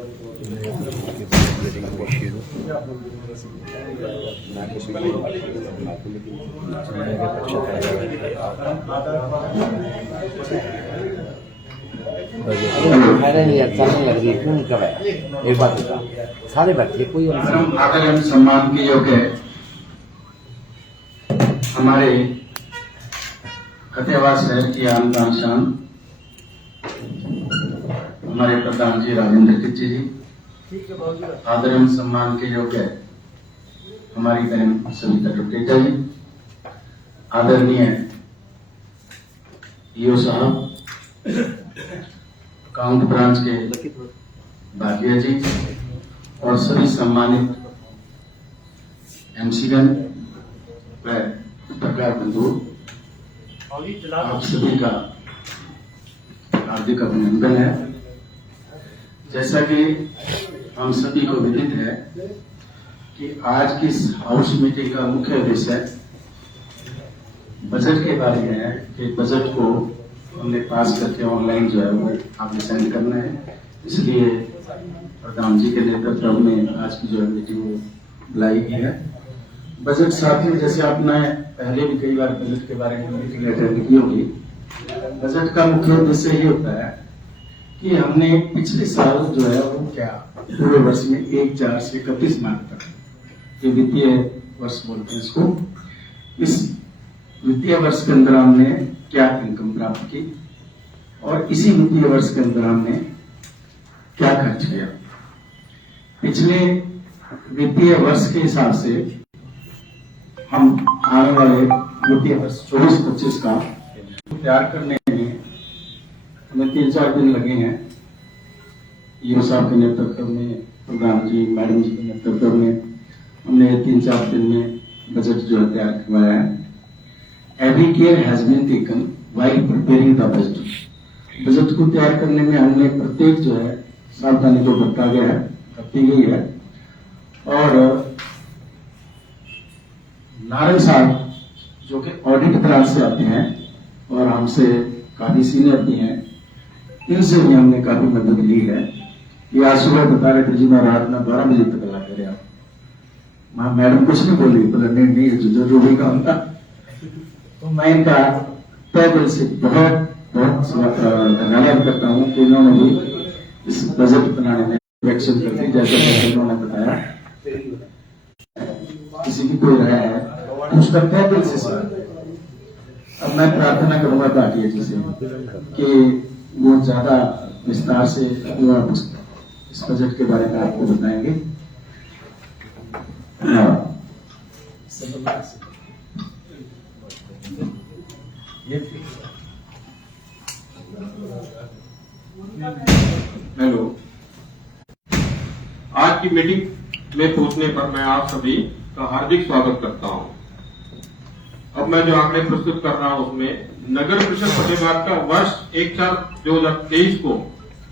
चलने लग रही क्यों कर रहा है? एक बात बता, सारे बैठे कोई आदर एवं सम्मान के योग्य हमारे खतेवास शहर की आन बान शान हमारे प्रधान जी राजेंद्र किच्ची जी, आदर एवं सम्मान के योग्य हमारी बहन सविता टुटेजा जी, आदरणीय ईओ साहब, अकाउंट ब्रांच के भाटिया जी और सभी सम्मानित एमसीगण व पत्रकार बंधु, आप सभी का हार्दिक अभिनंदन है। जैसा कि हम सभी को विदित है कि आज की इस हाउस मीटिंग का मुख्य विषय बजट के बारे में है कि बजट को हमने पास करके ऑनलाइन जो है वो आपने सेंड करना है। इसलिए प्रधान जी के नेतृत्व में आज की जो मीटिंग बुलाई गई है। बजट साथियों, जैसे आपने पहले भी कई बार बजट के बारे में मीटिंग अटेंड की होगी, बजट का मुख्य उद्देश्य ये होता है कि हमने पिछले साल जो है वो क्या पूरे वर्ष में 1/4 से 31 मार्च तक ये वित्तीय वर्ष बोलते हैं इसको, इस वित्तीय वर्ष के अंदर हमने क्या इनकम प्राप्त की और इसी वित्तीय वर्ष के अंदर हमने क्या खर्च किया। पिछले वित्तीय वर्ष के हिसाब से हम आने वाले वित्तीय वर्ष 24-25 का तैयार करने में हमें 3-4 दिन लगे हैं। ईओ साहब के नेतृत्व में, प्रधान जी मैडम जी के नेतृत्व में हमने 3-4 दिन में बजट जो है तैयार करवाया है। Every care has been taken while preparing the budget. Budget को तैयार करने में हमने प्रत्येक जो है सावधानी को बरता गया है, बरती गई है। और नारायण साहब जो कि ऑडिट ब्रांच से आते हैं और हमसे काफी सीनियर भी हैं, इनसे भी हमने काफी मदद ली है। ये आज सुबह बता रहे थे जी मैं रात में 12 बजे तक लगा रहे आप, मैडम कुछ नहीं बोली, बोला नहीं जो भी काम था। तो मैं इनका तय दिल से बहुत धन्यवाद करता हूँ कि इन्होंने भी इस बजट बनाने में एक्शन कर दी। जैसे इन्होंने बताया, किसी की कोई राय है उसका तय दिल से सर। अब मैं प्रार्थना करूंगा भाटिया जी से कि वो ज्यादा विस्तार से इस बजट के बारे में आपको बताएंगे। हेलो, आज की मीटिंग में पहुंचने पर मैं आप सभी का हार्दिक स्वागत करता हूं। अब मैं जो आंकड़े प्रस्तुत कर रहा हूं उसमें नगर परिषद फतेहाबाद का वर्ष 1/4/2023 को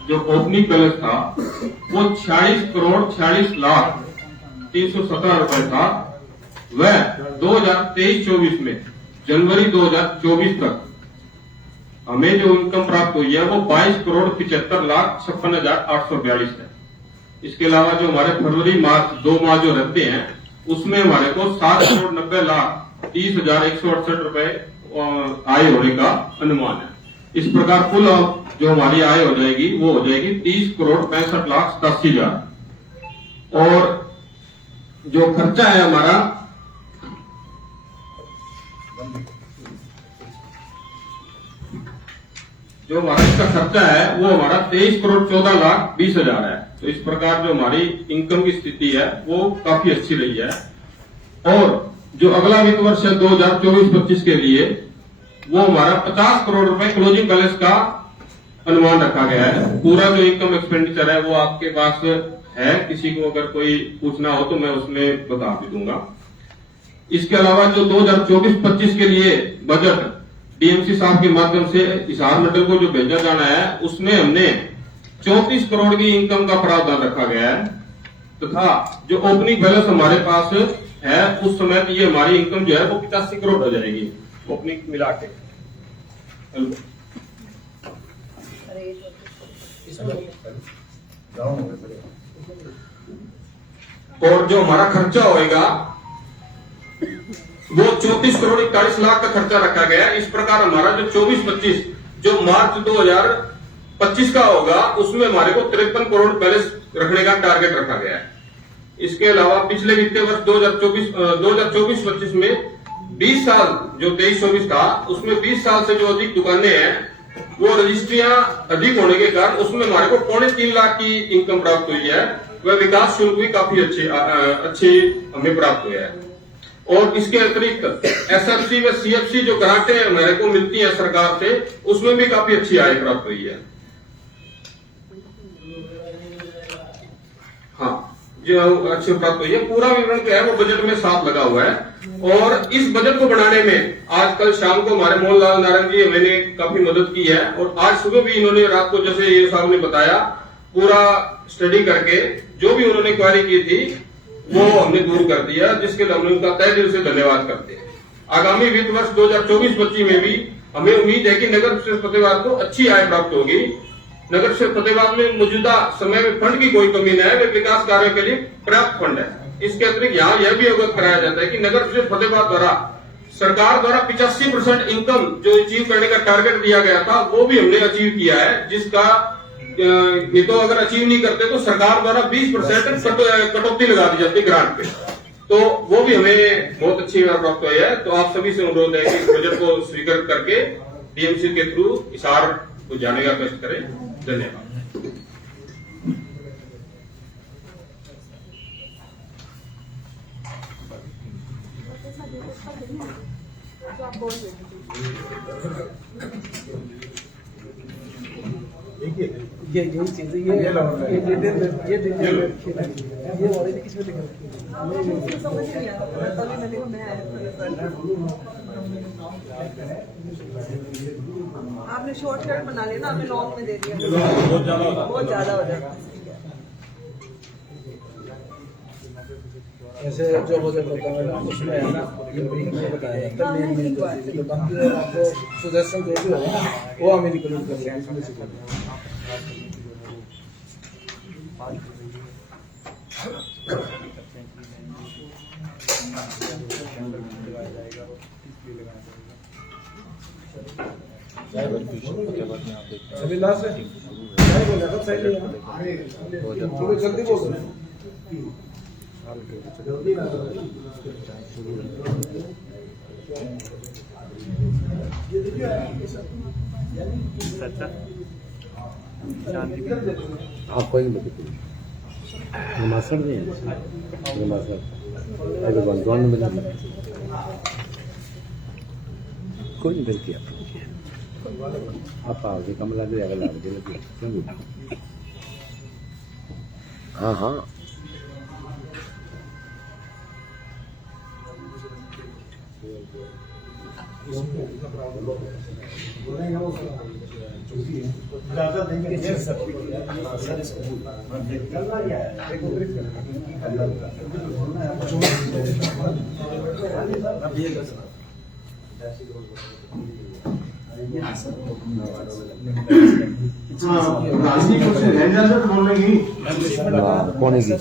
जो ओपनिंग बैलेंस था वो 46,46,03,17 रुपए था। वह 2023-24 में जनवरी 2024 तक हमें जो इनकम प्राप्त हुई है वो 22,75,56,842 है। इसके अलावा जो हमारे फरवरी मार्च 2 माह जो रहते हैं उसमें हमारे को 7,90,30,168 रुपए आय होने का अनुमान है। इस प्रकार कुल जो हमारी आय हो जाएगी वो हो जाएगी 30,65,87,000। और जो खर्चा है हमारा इसका खर्चा है वो हमारा 23,14,20,000 है। तो इस प्रकार जो हमारी इनकम की स्थिति है वो काफी अच्छी रही है। और जो अगला वित्त वर्ष है 2024-25 के लिए वो हमारा 50 करोड़ रुपए क्लोजिंग बैलेंस का अनुमान रखा गया है। पूरा जो इनकम एक्सपेंडिचर है वो आपके पास है, किसी को अगर कोई पूछना हो तो मैं उसमें बता भी दूंगा। इसके अलावा जो 2024-25 के लिए बजट डीएमसी साहब के माध्यम से हिसार मंडल को जो भेजा जाना है उसमें हमने 34 करोड़ की इनकम का प्रावधान रखा गया है तथा जो ओपनिंग बैलेंस हमारे पास है उस समय ये हमारी इनकम जो है वो 85 करोड़ हो जाएगी ओपनिंग मिला के। और जो हमारा खर्चा होएगा वो 34 करोड़ 41 लाख का खर्चा रखा गया है। इस प्रकार हमारा जो 24-25 जो मार्च 2025 का होगा उसमें हमारे को 53 करोड़ बैलेंस रखने का टारगेट रखा गया है। इसके अलावा पिछले वित्तीय वर्ष 2024-25 में 20 साल जो 23-24 था उसमें 20 साल से जो अधिक दुकानें हैं वो रजिस्ट्रियां अधिक होने के कारण उसमें हमारे को 3.25 लाख की इनकम प्राप्त हुई है। वह विकास शुल्क भी काफी अच्छे हमें प्राप्त हुए हैं। और इसके अतिरिक्त एसएफसी व सीएफसी जो ग्रांटें हमारे को मिलती है सरकार से उसमें भी काफी अच्छी आय प्राप्त हुई है। हाँ, जो अच्छी प्राप्त हुई है। पूरा विवरण जो है वो बजट में साफ लगा हुआ है। और इस बजट को बनाने में आज कल शाम को हमारे मोहनलाल नारायण जी मैंने काफी मदद की है और आज सुबह भी इन्होंने रात को जैसे ये साहब ने बताया पूरा स्टडी करके जो भी उन्होंने क्वेरी की थी वो हमने दूर कर दिया, जिसके लिए हम उनका तहे दिल से धन्यवाद करते हैं। आगामी वित्त वर्ष 2024-25 में भी हमें उम्मीद है कि नगर परिषद फतेहाबाद को अच्छी आय प्राप्त होगी। नगर परिषद फतेहाबाद में मौजूदा समय में फंड की कोई कमी न है, वे विकास कार्यों के लिए पर्याप्त फंड है। इसके अतिरिक्त यहाँ यह भी अवगत कराया जाता है कि नगर परिषद फतेहाबाद द्वारा सरकार द्वारा 85% इनकम जो अचीव करने का टारगेट दिया गया था वो भी हमने अचीव किया है, जिसका ये तो अगर अचीव नहीं करते तो सरकार द्वारा 20% कटौती लगा दी जाती है ग्रांट पे, तो वो भी हमें बहुत अच्छी प्राप्त हुई है। तो आप सभी से अनुरोध है कि इस बजट को स्वीकृत करके डीएमसी के थ्रू इशार को जाने का कष्ट करें। धन्यवाद। ये यही चीज है, ये डिटेल ये ऑलरेडी किसमें लिखा है समझ नहीं आ रहा, तभी मैंने आपने शॉर्टकट बना लिया ना, हमें लॉन्ग में दे दिया, बहुत ज्यादा हो जाता है। ऐसे जो बजट होता है उसमें है ना, ये बताया जाता है तो बंद आपको सजेशन जो भी होगा ना वो हमें इंक्लूड कर लेंगे इसमें से। अभी लास्ट है क्या बोल रहा था, सही नहीं है जल्दी बोल रहे आप कोई नहीं बता नमासर नहीं है नमासर अगर बंदवान में कोई नहीं गलती आप आगे कमला दे अगर लाग दे लगी क्यों? हाँ हाँ पौने की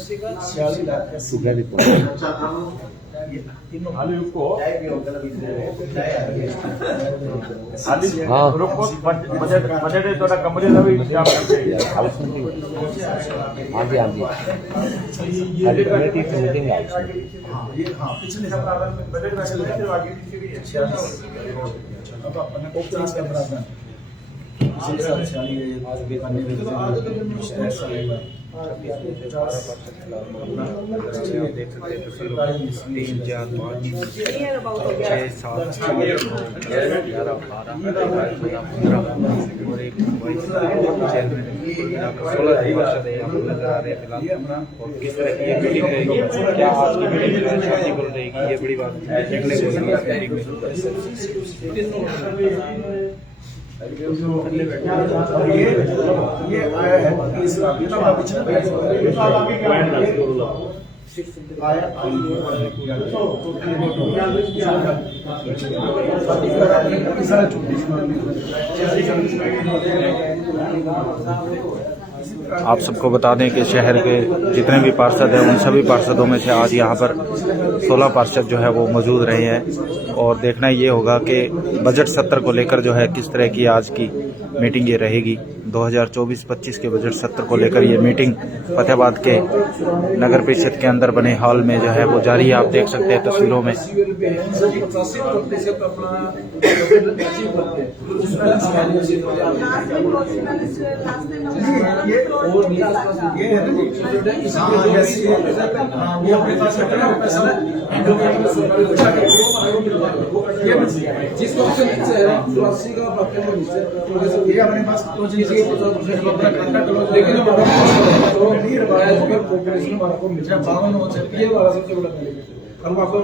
ये बड़ी बात ये आया है आप सबको बता दें कि शहर के जितने भी पार्षद हैं उन सभी पार्षदों में से आज यहाँ पर 16 पार्षद जो है वो मौजूद रहे हैं। और देखना ये होगा कि बजट सत्र को लेकर जो है किस तरह की आज की मीटिंग ये रहेगी। 2024-25 के बजट सत्र को लेकर ये मीटिंग फतेहाबाद के नगर परिषद के अंदर बने हॉल में जो है वो जारी है। आप देख सकते हैं तस्वीरों में। हम आपको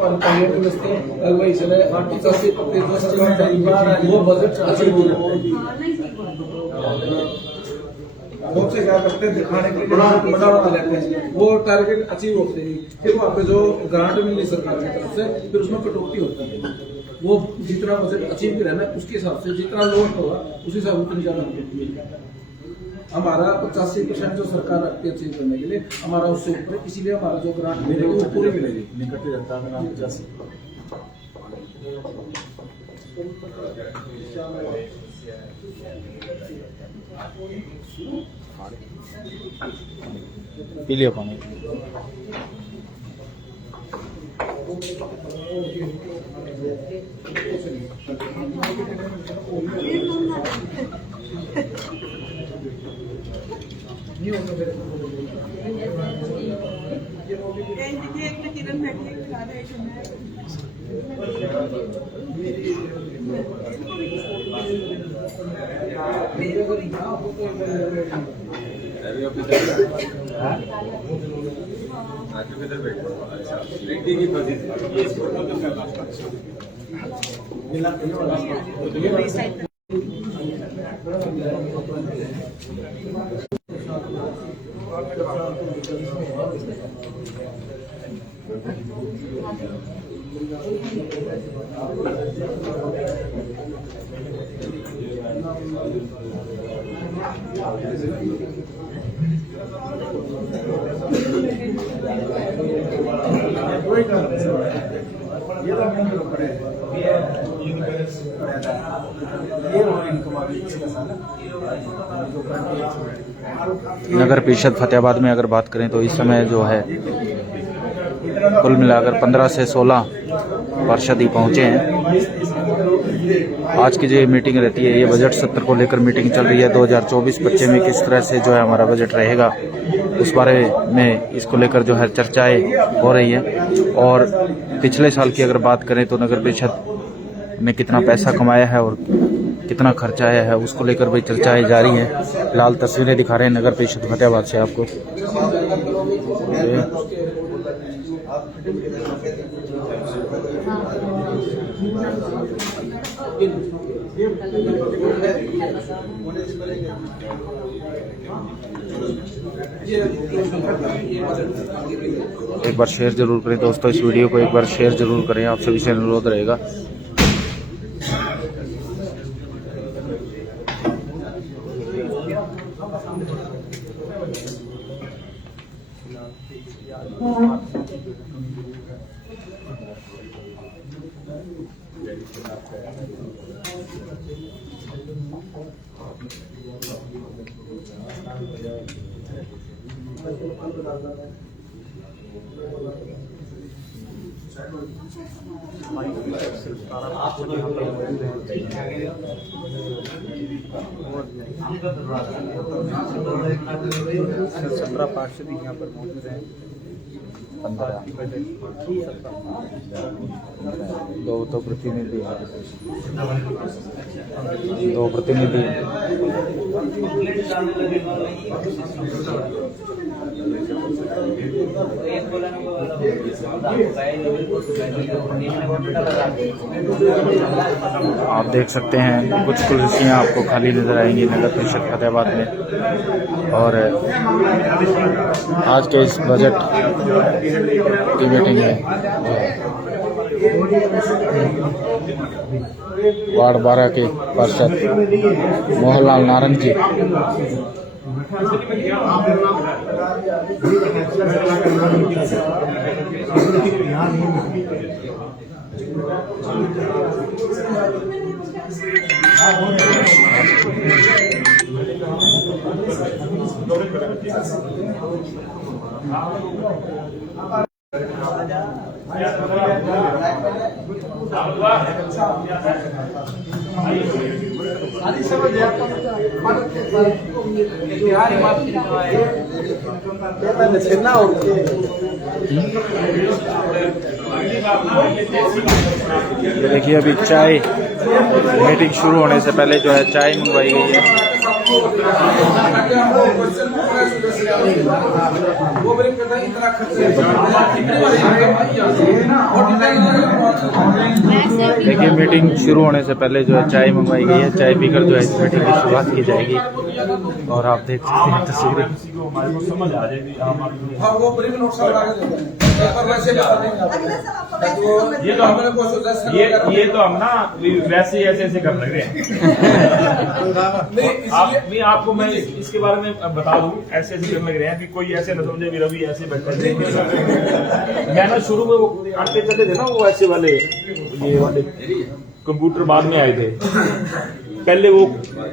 वही चले वो बजट बहुत से क्या करते हैं दिखाने के लिए बड़ा लेते हैं, वो टारगेट अचीव होते हैं, फिर वहाँ पे जो ग्रांट मिली सरकार की तरफ से फिर उसमें कटौती होती है। वो जितना बजट अचीव कर रहना उसके हिसाब से जितना लोन होगा उस हिसाब से उतनी ज्यादा मिलेगी। हमारा 85% जो सरकार रखती है अचीव करने के लिए हमारा उससे ऊपर, इसीलिए हमारा जो ग्रांट मिलेगी वो पूरी मिलेगी। निकट रहता है पी लिया पानी। नगर परिषद फतेहाबाद में अगर बात करें तो इस समय जो है कुल मिलाकर 15 से 16 पार्षद ही पहुंचे हैं। आज की जो मीटिंग रहती है ये बजट सत्र को लेकर मीटिंग चल रही है। 2024-25 में किस तरह से जो है हमारा बजट रहेगा उस बारे में इसको लेकर जो है चर्चाएं हो रही हैं। और पिछले साल की अगर बात करें तो नगर परिषद ने कितना पैसा कमाया है और कितना खर्चा आया है उसको लेकर भी चर्चाएं जारी हैं। फिलहाल तस्वीरें दिखा रहे हैं नगर परिषद फतेहाबाद से आपको। एक बार शेयर जरूर करें दोस्तों, इस वीडियो को एक बार शेयर जरूर करें, आप सभी से अनुरोध रहेगा। सत्रह पार्षद यहाँ पर मौजूद हैं। 2 तो प्रतिनिधि, 2 प्रतिनिधि। आप देख सकते हैं कुछ कुर्सियाँ आपको खाली नजर आएंगी नगर परिषद फतेहाबाद में। और आज के इस बजट की मीटिंग में वार्ड 12 के पार्षद मोहनलाल नारंग जी ये देखिए अभी चाय मीटिंग शुरू होने से पहले जो है चाय मंगवाई गई है। देखिए मीटिंग शुरू होने से पहले जो है चाय मंगवाई गई है। चाय पीकर जो है इस मीटिंग की शुरुआत की जाएगी और आप देख सकते हैं तस्वीरें। ये तो हम ना वैसे ही ऐसे कर लग रहे हैं। आपको मैं इसके बारे में बता दूं, ऐसे करने लग रहे हैं कि कोई ऐसे न समझे रवि ऐसे बैठा है। मैं ना शुरू में वो आटे चले थे ना, वो ऐसे वाले ये वाले कंप्यूटर बाद में आए थे। पहले वो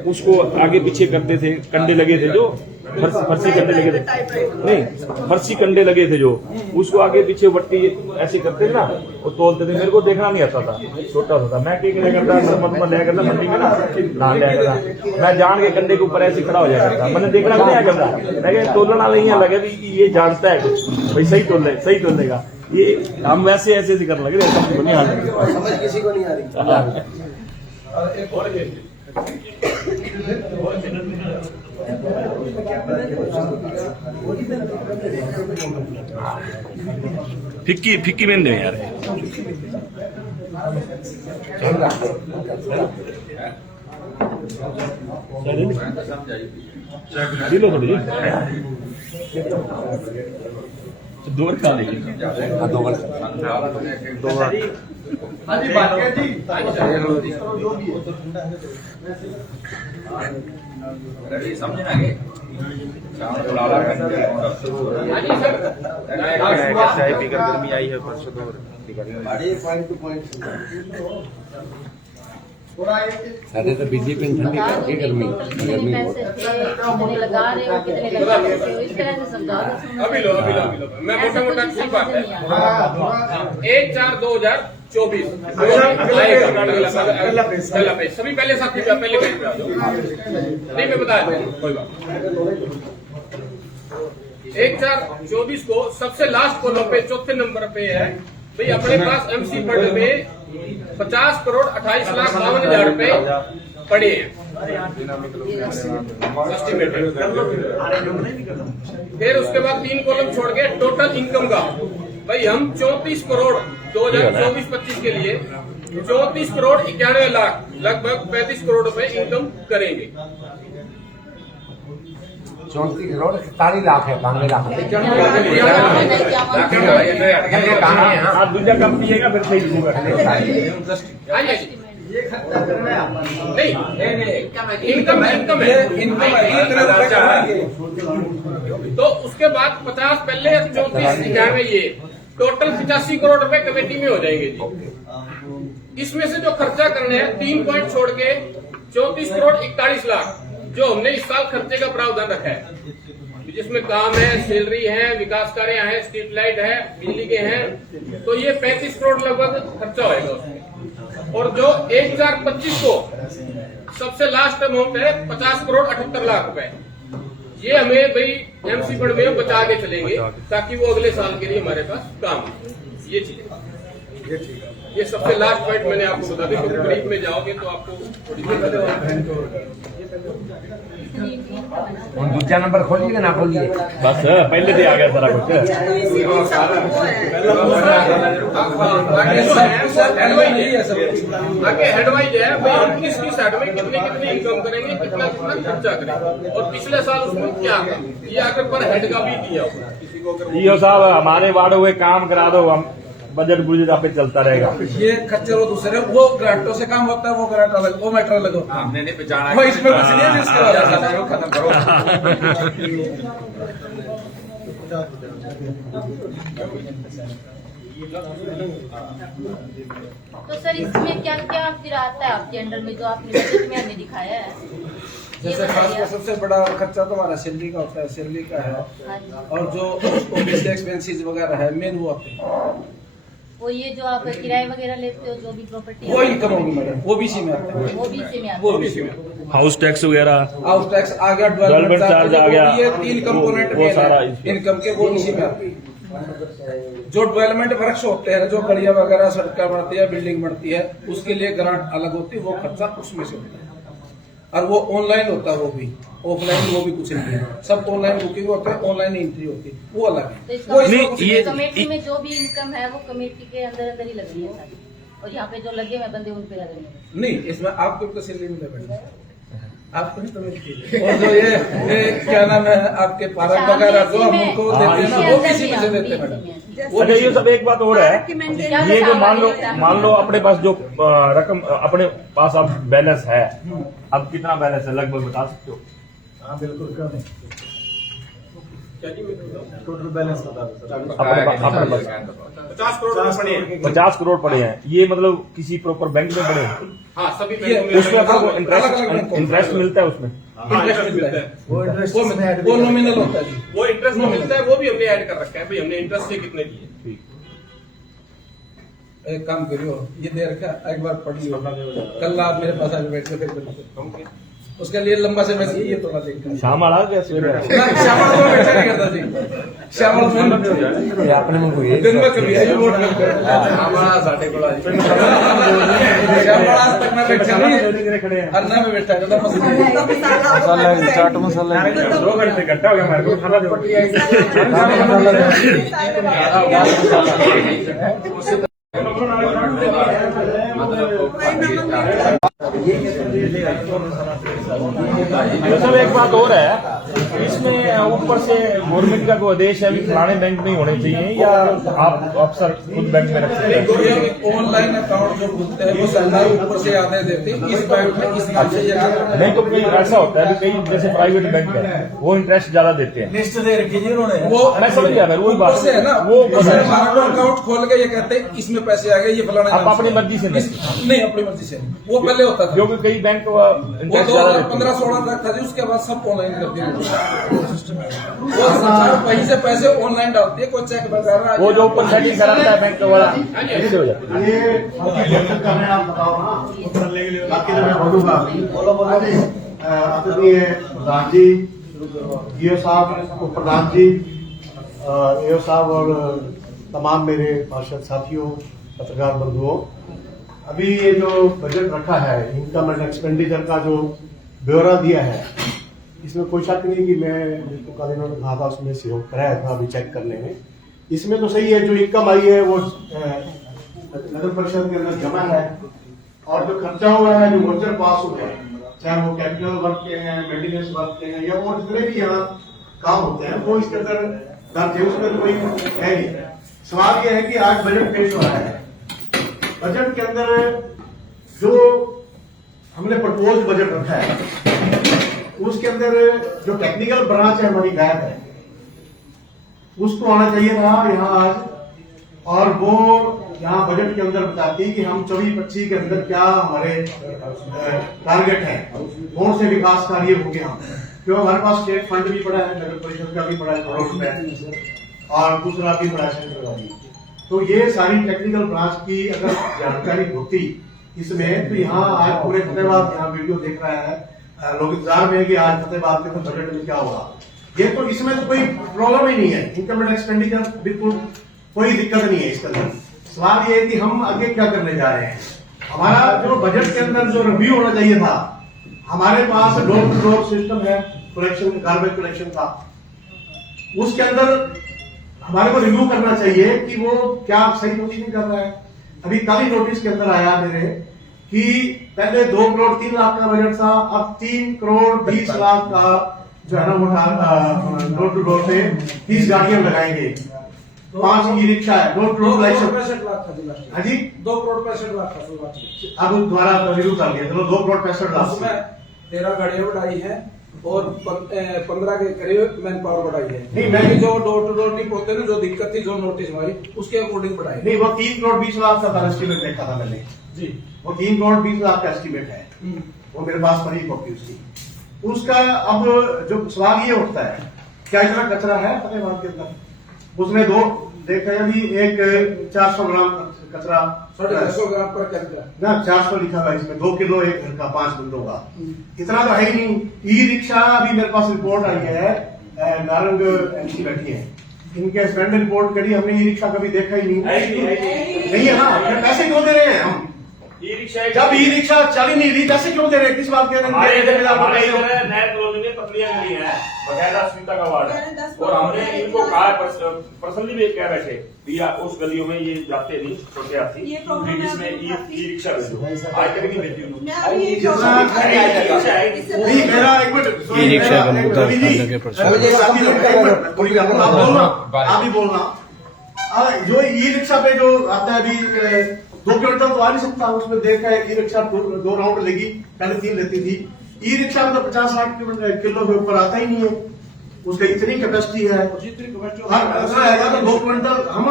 उसको आगे पीछे करते थे, कंडे लगे थे जो फर्सी कंडे लगे थे, नहीं फर्सी कंडे लगे थे जो उसको आगे पीछे वट्टी ऐसे करते थे ना, वो तोलते थे। मेरे को देखना नहीं आता था, छोटा सा था मैं। क्या करता लिया करता मंडी में ना धान लिया करता, मैं जान के कंडे के ऊपर ऐसे खड़ा हो जाया करता। मैंने देखना नहीं आया करता, मैं तोलना नहीं है लगे ये जानता है कुछ भाई, सही तोलेगा ये। हम वैसे ऐसे करने लगे, समझ किसी को नहीं आ रही। फिक्की में दे यार। दिलो थोड़ी दो खा लेंगे। चाय पीकर गर्मी आई है परसों तो सारे तो बीजेपी में ठंडी की गर्मी लगा रहे हो, कितने लगा रहे हो, इस तरह से समझा दो। अभी लो मैं मोटा ठीक बात है। 1/4/2024 पहला पेज सभी पहले साथ पहले पेज पे आ जाओ। नहीं मैं बता दूं कोई बात। 1/4/24 को सबसे लास्ट कॉलम पे चौथे नंबर पे है भाई, अपने पास एमसी फंड में 50,28,52,000 रुपए पड़े हैं। फिर उसके बाद 3 कॉलम छोड़ के टोटल इनकम का भाई हम 34 करोड़ 2024-25 के लिए 34 करोड़ 91 लाख लगभग 35 करोड़ रुपए इनकम करेंगे। 34 करोड़ 47 लाख है, 92 लाख आप दूसरा कम दिएगा फिर सही होगा। नहीं इनकम है। तो उसके बाद 50 पहले 34 ये टोटल 85 करोड़ रुपए कमेटी में हो जाएंगे जी। इसमें से जो खर्चा करने हैं 3 पॉइंट छोड़ के 34 करोड़ 41 लाख जो हमने इस साल खर्चे का प्रावधान रखा है, जिसमें काम है, सैलरी है, विकास कार्य है, स्ट्रीट लाइट है, बिजली के हैं, तो ये 35 करोड़ लगभग खर्चा होगा उसमें। और जो 1/4/25 को सबसे लास्ट अमाउंट है 50 करोड़ 78 लाख रुपए, ये हमें भाई एमसी फंड में बचा के चलेंगे ताकि वो अगले साल के लिए हमारे पास काम है। ये चीज ये सबसे लास्ट पॉइंट मैंने आपको बता दी, क्योंकि ब्रीफ में जाओगे तो आपको थोड़ी दूसरा नंबर खोलिए ना खोलिए, बस पहले से आ गया सारा कुछ। आगे हेडवाइज है भाई, हम किस साइड में कितने इनकम करेंगे, कितना खर्चा करेंगे और पिछले साल उसमें क्या था, ये आगे पर हेड का भी दिया होगा किसी को। जियो साहब हमारे वार्ड हुए काम करा दो, हम बजट बुजट आप पे चलता रहेगा। ये खच्चर वो दूसरे, वो ग्रांटों से काम होता है, वो ग्रांट अलग, वो मैटर अलग होता है। हमने नहीं पहचाना वो इसमें कुछ नहीं है, इसके बाद खत्म करो। तो सर इसमें क्या क्या फिर आता है आपके अंडर में जो आपने बजट में हमें दिखाया है? ये जैसे बताइए खासकर सबसे बड़ा खर्चा तो हमारा सैलरी का होता है, सैलरी का है, हाँ जी। और जो ऑफिस एक्सपेंसेस वगैरह है मेन वो आते हैं। वो ये जो आप किराए वगैरह लेते हो, जो भी प्रॉपर्टी वो इनकम होगी मैडम, वो भी इसी में आता है, वो भी इसी में आता वो है। भी इसी में। हाउस टैक्स वगैरह, हाउस टैक्स आ गया, डेवलपमेंट चार्ज आ गया, ये 3 कंपोनेंट वो सारा इनकम के, वो इसी में आते हैं। जो डेवलपमेंट वर्क्स होते हैं, जो गलियां वगैरह सड़कें बनती है, बिल्डिंग बनती है, उसके लिए ग्रांट अलग होती है, वो खर्चा उसमें से होता है। और वो ऑनलाइन होता है, वो भी ऑफलाइन वो भी कुछ नहीं है, सब ऑनलाइन बुकिंग होता है, ऑनलाइन एंट्री होती है, वो अलग तो है। इसका वो मतलब इसमें ये- कमेटी में जो भी इनकम है वो कमेटी के अंदर अंदर ही लग रही है सारी, और यहाँ पे जो लगे हुए बंदे उन पे लग रही है। नहीं, इसमें आपको भी तो सैलरी मिले बैठे, आपको नहीं तो मिलती। और जो ये क्या नाम है आपके पारक वगैरह जो हम उनको देते हैं ना, वो किसी में से देते हैं मैडम। अच्छा ये सब एक बात और है, ये जो मान लो अपने पास जो रकम अपने पास अब बैलेंस है, अब कितना बैलेंस है लगभग बता सकते हो? हाँ बिल्कुल, कम है। टोटल बैलेंस बता दो सर। अपने पास 50 करोड़ पड़े हैं, ये मतलब किसी प्रॉपर बैंक में पड़े हैं? हाँ, सभी ये उसमें आपको अलग-अलग इंटरेस्ट मिलता है उसमें? इंटरेस्ट मिलता है, वो नॉमिनल होता है जी। वो इंटरेस्ट मिलता है, वो भी हमने ऐड कर रखा है भाई, हमने इंटरेस्ट से कितने दिए। एक काम करियो, ये दे रखा, एक बार पढ़ियो, कल आप मेरे पास आके बैठ के फिर करियो। उसके लिए लंबा से मैसेज ये तो ना देखा। शाम आ गया सवेरे श्यामल तो बैठा नहीं करता जी, श्यामल में आपने में कोई दिन में कभी है, ये वोट करते हैं। हमारा साढ़े को श्यामल आज तक मैं बैठा नहीं, अन्ना में बैठा है, तो मसाला चाट मसाला 2 घंटे घंटा हो गया मेरे को खाना दो। ये सब एक बात और है, इसमें ऊपर से गवर्नमेंट का कोई आदेश है भी फलाने बैंक में ही होने चाहिए, या आप अफसर खुद बैंक में रख सकते हैं? ऑनलाइन अकाउंट जो खुलते हैं वो सरकार ऊपर से आदेश देती है, इस बैंक में इस नाम से ये नहीं तो कई ऐसा होता है कि कई जैसे प्राइवेट बैंक है वो इंटरेस्ट ज्यादा देते हैं। लिस्ट दे रखी है उन्होंने, वो मैं समझ गया, वही बात ऊपर से है ना, वो ऊपर से हमारा अकाउंट खोल के ये कहते हैं इसमें पैसे आ गए, ये फलाना आप अपनी मर्जी से नहीं, अपनी मर्जी से वो पहले होता था, क्योंकि कई बैंक वो इंटरेस्ट ज्यादा देते हैं। 2015-16 तक था जी, उसके बाद सब ऑनलाइन कर दिया। वो सरकार वहीं से पैसे ऑनलाइन डालती है, कोई चेक वगैरह वो जो ऊपर सेटिंग कराता है बैंक वाला ऐसे हो जाता है। ये आप बताओ ना, बाकी तो मैं बोलूंगा। आदरणीय प्रधान जी, ईओ साहब, उप प्रधान जी, ईओ साहब और तमाम मेरे पार्षद साथियों, पत्रकार बंधुओं, अभी ये जो बजट रखा है, इनकम एंड एक्सपेंडिचर का जो ब्यौरा दिया है, इसमें कोई शक नहीं कि मैं जिसको कल इन्होंने कहा था उसमें सहयोग कराया था अभी चेक करने में। इसमें तो सही है, जो इनकम आई है वो नगर परिषद के अंदर जमा है, और जो खर्चा हुआ है, जो वोचर पास हुए हैं, चाहे वो कैपिटल वर्क के हैं, मेंटेनेंस वर्क के हैं, या वो जितने भी यहाँ काम होते हैं, वो इसके अंदर दर्ज है, उसमें कोई है नहीं। सवाल यह है कि आज बजट पेश हो रहा है, बजट के अंदर जो हमने प्रपोज बजट रखा है उसके अंदर जो टेक्निकल ब्रांच है हमारी गायब है, उसको आना चाहिए था यहाँ आज, और वो यहाँ बजट के अंदर बताती है कि हम 24-25 के अंदर क्या हमारे टारगेट है, कौन से विकास कार्य होंगे हम, क्यों हमारे पास स्टेट फंड भी पड़ा है, नगर परिषद का भी पड़ा है करोड़ रुपए, और दूसरा भी पड़ा है सेंट्रल का भी। तो ये सारी टेक्निकल ब्रांच की अगर जानकारी होती इसमें, तो यहाँ आज पूरे फतेहाबाद यहाँ वीडियो देख रहा है, लोग इंतजार में है कि आज फतेहाबाद के बजट में क्या होगा। ये तो इसमें तो कोई प्रॉब्लम ही नहीं है, इनकम एंड एक्सपेंडिचर बिल्कुल कोई दिक्कत नहीं है इसके अंदर। सवाल ये है कि हम आगे क्या करने जा रहे हैं। हमारा जो बजट के अंदर जो रिव्यू होना चाहिए था, हमारे पास डोर टू डोर सिस्टम है कलेक्शन, गार्बेज कलेक्शन का, उसके अंदर हमारे को रिव्यू करना चाहिए कि वो क्या सही फंक्शन कर रहा है। अभी कल ही नोटिस के अंदर आया मेरे कि पहले 2 करोड़ 3 लाख का बजट था, अब 3 करोड़ 20 लाख का जो है ना वो डोर टू डोर पे 30 गाड़ियां लगाएंगे। 5 ई रिक्शा है, 2 2 लाइसेंस। करोड़ 65 लाख था जी लास्ट ईयर। हाँ जी, 2 करोड़ 65 लाख था शुरुआत में। अब दोबारा रिव्यू कर लिया, चलो 2 करोड़ 65 लाख। उसमें 13 गाड़ियां बढ़ाई है और 15 के करीब मैन पावर बढ़ाई है। नहीं, मैं- जो डोर टू डोर टिप होते हैं, जो दिक्कत थी, जो नोटिस हमारी, उसके अकॉर्डिंग बढ़ाई नहीं, वो 3 करोड़ 20 लाख का एस्टिमेट देखा था मैंने, जी। वो 3 करोड़ 20 लाख का एस्टिमेट है, वो मेरे पास पड़ी कॉपी उसकी। उसका अब जो सवाल ये उठता है, क्या इतना कचरा है फतेहाबाद के अंदर? उसमें 2 देखा अभी, एक 400 ग्राम कचरा, 250 ग्राम पर कैलकुलेट। ना 400 लिखा हुआ इसमें, 2 किलो एक घर का, 5 बंदों का, इतना तो है ही नहीं। ई रिक्शा अभी मेरे पास रिपोर्ट आई है, नारंग एमसी बैठी है, इनके हस्बैंड ने रिपोर्ट करी, हमने ई रिक्शा कभी देखा ही नहीं। नहीं है ना, फिर पैसे क्यों दे रहे हैं हम? ई रिक्शा जब ई रिक्शा चल ही नहीं रही, पैसे क्यों दे रहे हैं? किस बात के हमारे इधर पैसे? नए कॉलोनी में पतलियां गली है, बकायदा स्मिता का वार्ड है, और हमने इनको कहा पर्सनली भी कह रहे थे भैया उस गलियों में ये जाते नहीं छोटे हाथी, जिसमें ई रिक्शा भेजो, आज तक नहीं भेजी उन्होंने। नहीं, मेरा एक मिनट, ई रिक्शा का मुद्दा रवि जी, लगे पर रवि जी, आप भी जो ई रिक्शा पे जो आता है अभी 2 किलोमीटर तो आ नहीं सकता, उसमें देखा है ई रिक्शा 2 राउंड लेगी, पहले 3 लेती थी। ई रिक्शा में तो 50-60 किलो के ऊपर आता ही नहीं है, उसका इतनी कैपेसिटी है। ऐसा रहेगा तो 2 क्विंटल, हम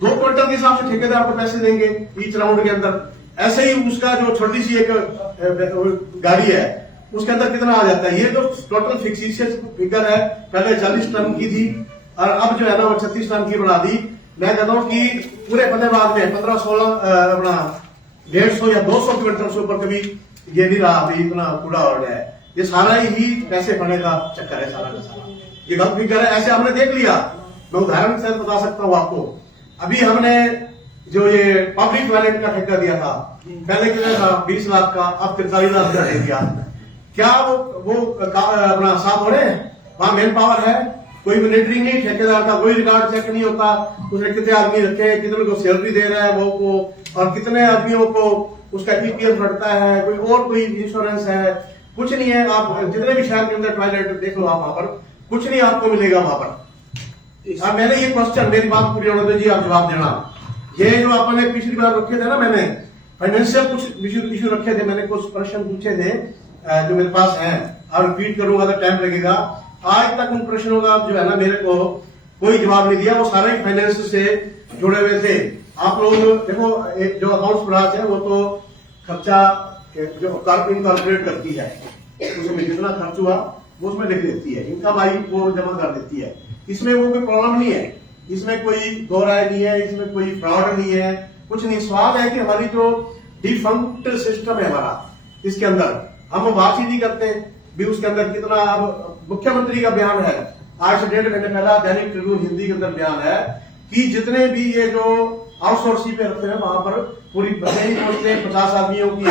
2 क्विंटल के हिसाब से ठेकेदार को पैसे देंगे ईच राउंड के अंदर। ऐसे ही उसका जो छोटी सी एक गाड़ी है, उसके अंदर कितना आ जाता है? ये जो टोटल फिक्सिशियस फिगर है, पहले 40 टन की थी और अब जो है ना वो 36 टन की बढ़ा दी। मैं कहता हूँ कि पूरे फतेहाबाद में 15-16 अपना 150 या 200 क्विंटल से ऊपर कभी ये नहीं रहा अभी, इतना कूड़ा हो गया है। ये सारा ही पैसे भरने का चक्कर है, सारा का सारा ये गलत फिगर है। ऐसे हमने देख लिया, मैं उदाहरण से बता सकता हूँ आपको। अभी हमने जो ये पब्लिक टॉयलेट का ठेका दिया था, पहले कितना था? 20 लाख का, अब 43 लाख का दे दिया। क्या वो अपना साफ हो रहे हैं? वहां मैन पावर है, कोई मॉनिटरिंग नहीं, ठेकेदार का कोई रिकॉर्ड चेक नहीं होता, उसने कितने आदमी रखे हैं, कितने को सैलरी दे रहा है वो को, और कितने आदमियों को उसका ईपीएफ बढ़ता है, कोई इंश्योरेंस है, कुछ नहीं है। आप जितने भी शहर के अंदर टॉयलेट देख लो, आप वहां पर कुछ नहीं आपको मिलेगा वहां पर। अब मैंने ये क्वेश्चन, मेरी बात पूरी होने दो जी, आप जवाब देना। ये जो आपने पिछली बार रखे थे ना, मैंने फाइनेंशियल कुछ इशू रखे थे, मैंने कुछ प्रश्न पूछे थे जो मेरे पास हैं, और रिपीट करूंगा तो टाइम लगेगा। आज तक उन प्रश्नों का जो है ना मेरे को कोई जवाब नहीं दिया, वो सारे फाइनेंस से जुड़े हुए थे। आप लोग देखो, एक जो अकाउंट्स ब्रांच है वो तो खर्चा जो इनकॉर्पोरेट करती है, उसमें जितना खर्च हुआ वो उसमें लिख देती है, इनकम आई वो जमा कर देती है। इसमें वो कोई प्रॉब्लम नहीं है, इसमें कोई दो राय नहीं है, इसमें कोई फ्रॉड नहीं है, कुछ नहीं। सवाल है कि हमारी जो डिफंक्ट सिस्टम है हमारा, इसके अंदर हम बात ही नहीं करते भी उसके अंदर कितना। अब मुख्यमंत्री का बयान है, आज से 1.5 महीने पहला दैनिक ट्रिब्यून हिंदी के अंदर बयान है कि जितने भी ये जो आउटसोर्सिंग पे रखते हैं वहां पर पूरी 50 आदमियों की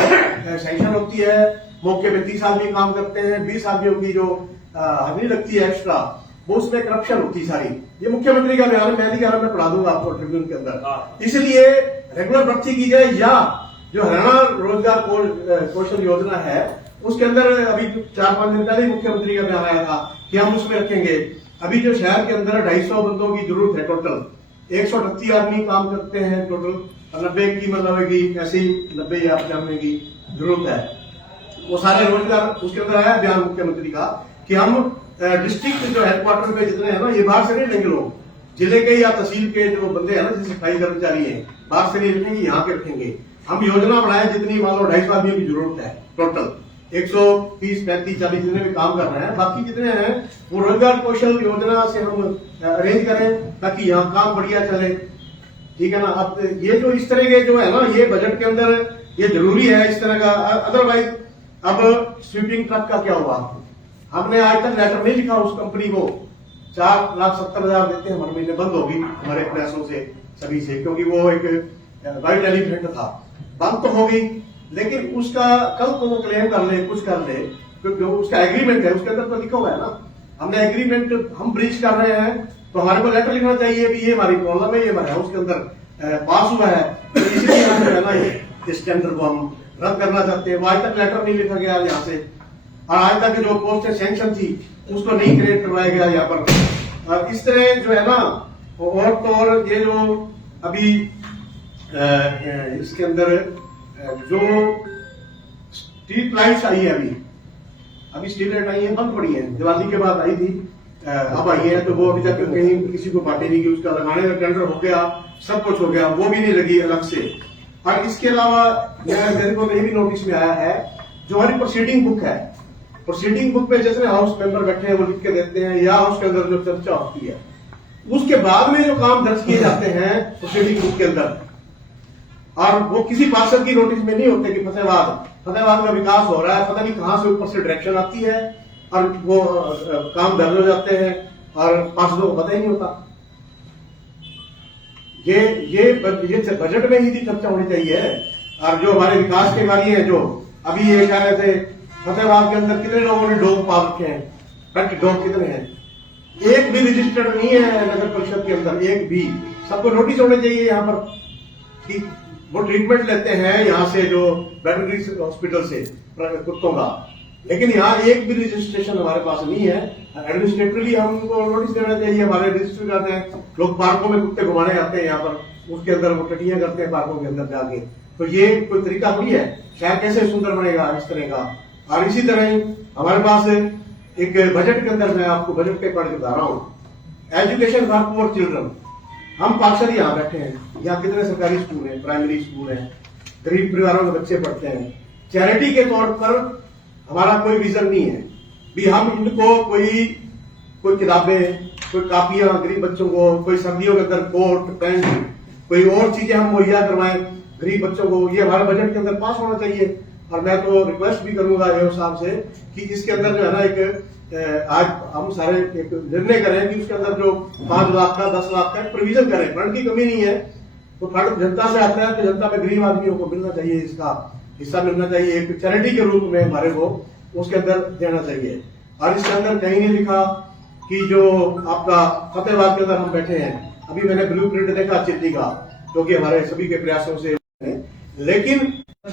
सैंक्शन होती है, मौके पे 30 आदमी काम करते हैं, 20 आदमियों की जो हाजिरी लगती है एक्स्ट्रा, वो उसमें करप्शन होती है सारी। ये मुख्यमंत्री का बयान है, मैं नहीं कह रहा, मैं पढ़ा दूंगा आपको ट्रिब्यून के अंदर। इसलिए रेगुलर भर्ती की जाए, या जो हरियाणा रोजगार कौशल योजना है उसके अंदर अभी 4-5 दिन पहले ही मुख्यमंत्री का बयान आया था कि हम उसमें रखेंगे। अभी जो शहर के अंदर 250 बंदों की जरूरत है, टोटल 138 आदमी काम करते हैं टोटल, 90 की मतलब की ऐसी 90 या 95 की जरूरत है। वो सारे रोजगार उसके अंदर आया बयान मुख्यमंत्री का कि हम डिस्ट्रिक्ट जो हेडक्वार्टर पे जितने हैं ना, ये बाहर से नहीं लेंगे लोग, जिले के या तहसील के जो बंदे हैं ना, जैसे सफाई कर्मचारी हैं, बाहर से नहीं रखेंगे, यहाँ के रखेंगे। हम योजना बनाए जितनी मान लो 250 आदमियों की जरूरत है टोटल, 130, 35, 40 जितने भी काम कर रहे हैं, बाकी जितने हैं वो रोजगार कौशल योजना से हम अरेंज करें ताकि यहाँ काम बढ़िया चले, ठीक है ना। अब ये जो इस तरह के जो है ना, ये बजट के अंदर ये जरूरी है इस तरह का। अदरवाइज अब स्वीपिंग ट्रक का क्या हुआ? हमने आज तक लेटर नहीं लिखा उस कंपनी को, 4,70,000 देते हैं हर महीने, बंद होगी हमारे प्रयासों से सभी से, क्योंकि वो एक वाइट एलिफेंट था, बंद तो होगी, लेकिन उसका कल को वो क्लेम कर ले, कुछ कर ले, क्योंकि उसका एग्रीमेंट है, उसके अंदर तो लिखा हुआ है ना, हमने एग्रीमेंट हम ब्रीच कर रहे हैं तो हमारे को लेटर लिखना चाहिए भी ये हमारी प्रॉब्लम है, ये हमारे हाउस के अंदर पास हुआ है, तो इसलिए हम जो है ना ये इस टेंडर को हम रद्द करना चाहते हैं। वो आज तक लेटर नहीं लिखा गया यहाँ से, और आज तक जो पोस्ट सैंक्शन थी उसको नहीं क्रिएट करवाया गया यहाँ पर। और इस तरह जो है ना और तो और ये जो अभी इसके अंदर जो स्ट्रीट लाइट्स आई है अभी स्ट्रीट लाइट आई है, बंद पड़ी है, दिवाली के बाद आई थी, अब आई है, तो वो अभी तक कहीं किसी को बांटी नहीं की, उसका लगाने का टेंडर हो गया, सब कुछ हो गया, वो भी नहीं लगी अलग से। और इसके अलावा मेरे को ये भी नोटिस में आया है, जो हमारी प्रोसीडिंग बुक है, प्रोसीडिंग बुक पे जितने हाउस मेंबर बैठे हैं वो लिख के देते हैं, या हाउस के अंदर जो चर्चा होती है उसके बाद में जो काम दर्ज किए जाते हैं प्रोसीडिंग बुक के अंदर, और वो किसी पार्षद की नोटिस में नहीं होते कि फतेहाबाद का विकास हो रहा है, पता नहीं कहां से ऊपर से डायरेक्शन आती है और वो काम दर्ज हो जाते हैं और पार्षदों को पता ही नहीं होता। ये बजट में ही थी चर्चा होनी चाहिए। और जो हमारे विकास के कार्य हैं, जो अभी ये कह रहे थे फतेहाबाद के अंदर कितने लोगों ने डॉग पाल रखे हैं, पेट डॉग कितने हैं, एक भी रजिस्टर्ड नहीं है नगर परिषद के अंदर, एक भी। सबको नोटिस होने चाहिए यहाँ पर कि वो ट्रीटमेंट लेते हैं यहाँ से, जो वेटरनरी हॉस्पिटल से कुत्तों का, लेकिन यहाँ एक भी रजिस्ट्रेशन हमारे पास नहीं है। एडमिनिस्ट्रेटिवली हमको नोटिस देना चाहिए, हमारे रजिस्टर करते हैं, लोग पार्कों में कुत्ते घुमाने आते हैं यहाँ पर, उसके अंदर वो टटियां करते हैं पार्कों के अंदर जाके, तो ये कोई तरीका थोड़ी है। शहर कैसे सुंदर बनेगा इस तरह का। और इसी तरह हमारे पास एक बजट के अंदर, मैं आपको बजट के बारे में बता रहा हूँ, एजुकेशन फॉर पुअर चिल्ड्रन। हम पार्षद यहाँ बैठे हैं, यहाँ कितने सरकारी स्कूल है, प्राइमरी स्कूल है, गरीब परिवारों में बच्चे पढ़ते हैं, चैरिटी के तौर पर हमारा कोई विजन नहीं है भी हम इनको कोई किताबें, कोई कापियां गरीब बच्चों को, कोई सर्दियों के अंदर कोट पैंट, कोई और चीजें हम मुहैया करवाएं गरीब बच्चों को। ये हमारे बजट के अंदर पास होना चाहिए। और मैं तो रिक्वेस्ट भी करूंगा एओ साहब से कि इसके अंदर जो है ना, एक आज हम सारे एक निर्णय करें कि उसके अंदर जो 5 लाख का 10 लाख का प्रोविजन करें। फंड की कमी नहीं है, तो फंड जनता से आता है, तो जनता में गरीब आदमियों को मिलना चाहिए, इसका हिस्सा मिलना चाहिए, एक चैरिटी के रूप में हमारे को उसके अंदर देना चाहिए। और इसके अंदर कहीं नहीं लिखा कि जो आपका फतेहाबाद के अंदर हम बैठे हैं, अभी मैंने ब्लू प्रिंट देखा चिट्ठी का, जो कि हमारे सभी के प्रयासों से, लेकिन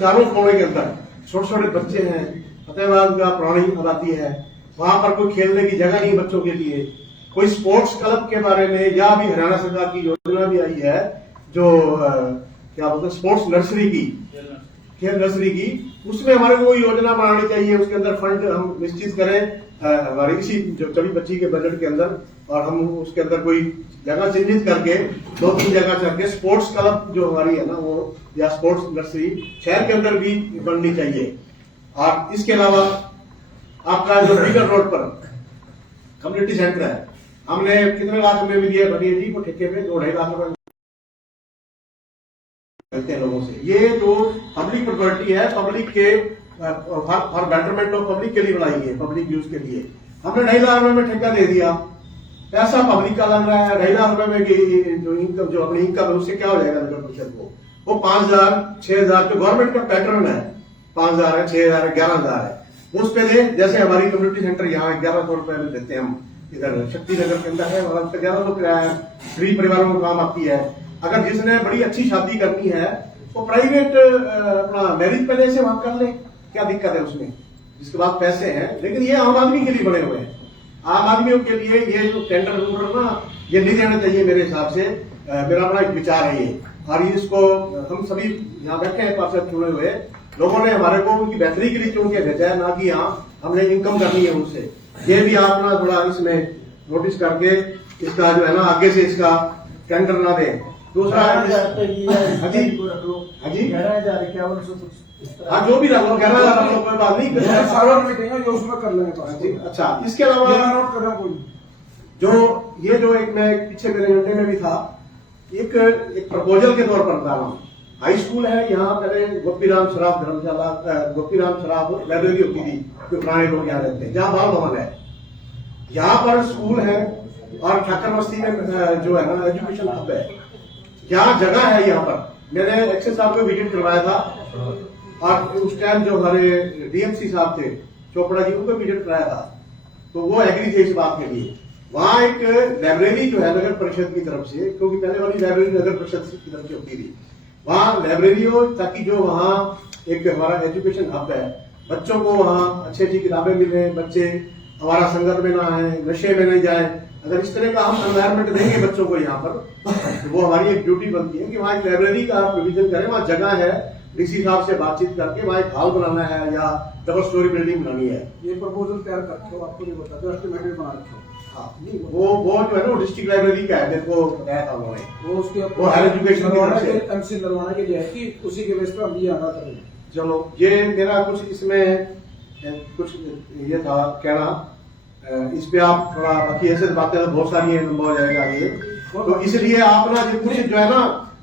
चारों कोने के अंदर छोटे छोटे बच्चे हैं, फतेहाबाद का पुरानी आबादी है, वहां पर कोई खेलने की जगह नहीं बच्चों के लिए, कोई स्पोर्ट्स क्लब के बारे में, या भी हरियाणा सरकार की योजना भी आई है जो क्या बोलते हैं स्पोर्ट्स नर्सरी की, खेल नर्सरी की, उसमें हमारे को योजना बनानी चाहिए। उसके अंदर फंड हम निश्चित करें हमारी इसी जो 24-25 के बजट के अंदर, और हम उसके अंदर कोई जगह चिन्हित करके 2-3 जगह करके स्पोर्ट्स क्लब जो हमारी है ना वो, या स्पोर्ट्स नर्सरी शहर के अंदर भी बननी चाहिए। और इसके अलावा आपका जो बीगर रोड पर कम्युनिटी सेंटर है, हमने कितने लाख रुपए में दिया भटिया जी को ठेके पे, 2-2.5 लाख रुपए मिलते हैं लोगों से। ये जो पब्लिक प्रॉपर्टी है, पब्लिक के फॉर बेटरमेंट ऑफ पब्लिक के लिए बनाई है, पब्लिक यूज के लिए। हमने 2.5 लाख रुपए में ठेका दे दिया, पैसा पब्लिक का लग रहा है। 2.5 लाख रुपए में जो इनकम, जो अपनी इनकम है, उससे क्या हो जाएगा नगर परिषद को? वो 5,000-6,000 जो गवर्नमेंट का पैटर्न है, 5,000 है, 6,000 है, 11,000 है, उस पे दे। जैसे हमारी कम्युनिटी सेंटर यहाँ 1,100 रुपए में देते हैं हम, इधर शक्ति नगर के अंदर है, वहां पे 1,100 किराया है, गरीब परिवारों को काम आती है। अगर जिसने बड़ी अच्छी शादी करनी है वो प्राइवेट अपना मैरिज पैलेस से वहां कर ले, क्या दिक्कत है उसमें, जिसके पास पैसे हैं। लेकिन ये आम आदमी के लिए बने हुए हैं, आम आदमियों के लिए ये जो टेंडर रूडर ना, ये नहीं देना चाहिए मेरे हिसाब से। मेरा अपना एक विचार है ये, और इसको हम सभी यहाँ बैठे हैं पार्षद चुने हुए लोगों ने हमारे को उनकी बेहतरी के लिए चुन के भेजा है, ना कि यहाँ हमने इनकम करनी है उनसे। ये भी आप ना थोड़ा इसमें नोटिस करके इसका जो है ना आगे से इसका टेंडर ना दें। दूसरा हाँ जो भी रख लो, 11,000 रख लो, कोई बात नहीं, उसमें कर लेंगे। अच्छा, इसके अलावा जो ये जो एक मैं पीछे मेरे घंटे में भी था, एक प्रपोजल के तौर पर बता रहा हूँ। हाई स्कूल है यहाँ, पहले गोपीराम शराब धर्मशाला, गोपीराम शराब लाइब्रेरी होती थी, जो पुराने लोग यहाँ रहते हैं, जहाँ बाल भवन है, यहाँ पर स्कूल है, और ठाकर बस्ती में जो है ना एजुकेशन हब है, यहाँ जगह है। यहाँ पर मैंने एक्सेस साहब को विजिट करवाया था, और उस टाइम जो हमारे डीएमसी साहब थे चोपड़ा जी, उनको विजिट कराया था, तो वो एग्री थे इस बात के लिए। वहां एक लाइब्रेरी जो है नगर परिषद की तरफ से, क्योंकि पहले वाली लाइब्रेरी नगर परिषद की तरफ से होती थी, वहां लाइब्रेरी हो, ताकि जो वहां एक हमारा एजुकेशन हब है, बच्चों को वहां अच्छी अच्छी किताबें मिले, बच्चे हमारा संगत में ना आए, नशे में नहीं जाए, अगर इस तरह का हम एनवायरनमेंट देंगे बच्चों को यहाँ पर तो वो हमारी एक ड्यूटी बनती है कि वहाँ एक लाइब्रेरी का प्रोविजन करें, वहाँ जगह है, डीसी साहब से बातचीत करके वहाँ एक हॉल बनाना है या डबल स्टोरी बिल्डिंग बनानी है। ये प्रपोजल तैयार करके आपको नहीं बताते, एस्टिमेट भी बना रखे। हाँ, वो जो है ना डिस्ट्रिक्ट लाइब्रेरी का है, मेरे को बताया था उन्होंने। वो उसके वो हायर एजुकेशन एमसी नरवाना के लिए है कि उसी के बेस पर हम ये आना करेंगे। चलो, ये मेरा कुछ इसमें कुछ ये था कहना, इस पे आप थोड़ा बाकी ऐसे बातें तो बहुत सारी लंबा हो जाएगा ये, तो इसलिए आप ना जो कुछ जो है ना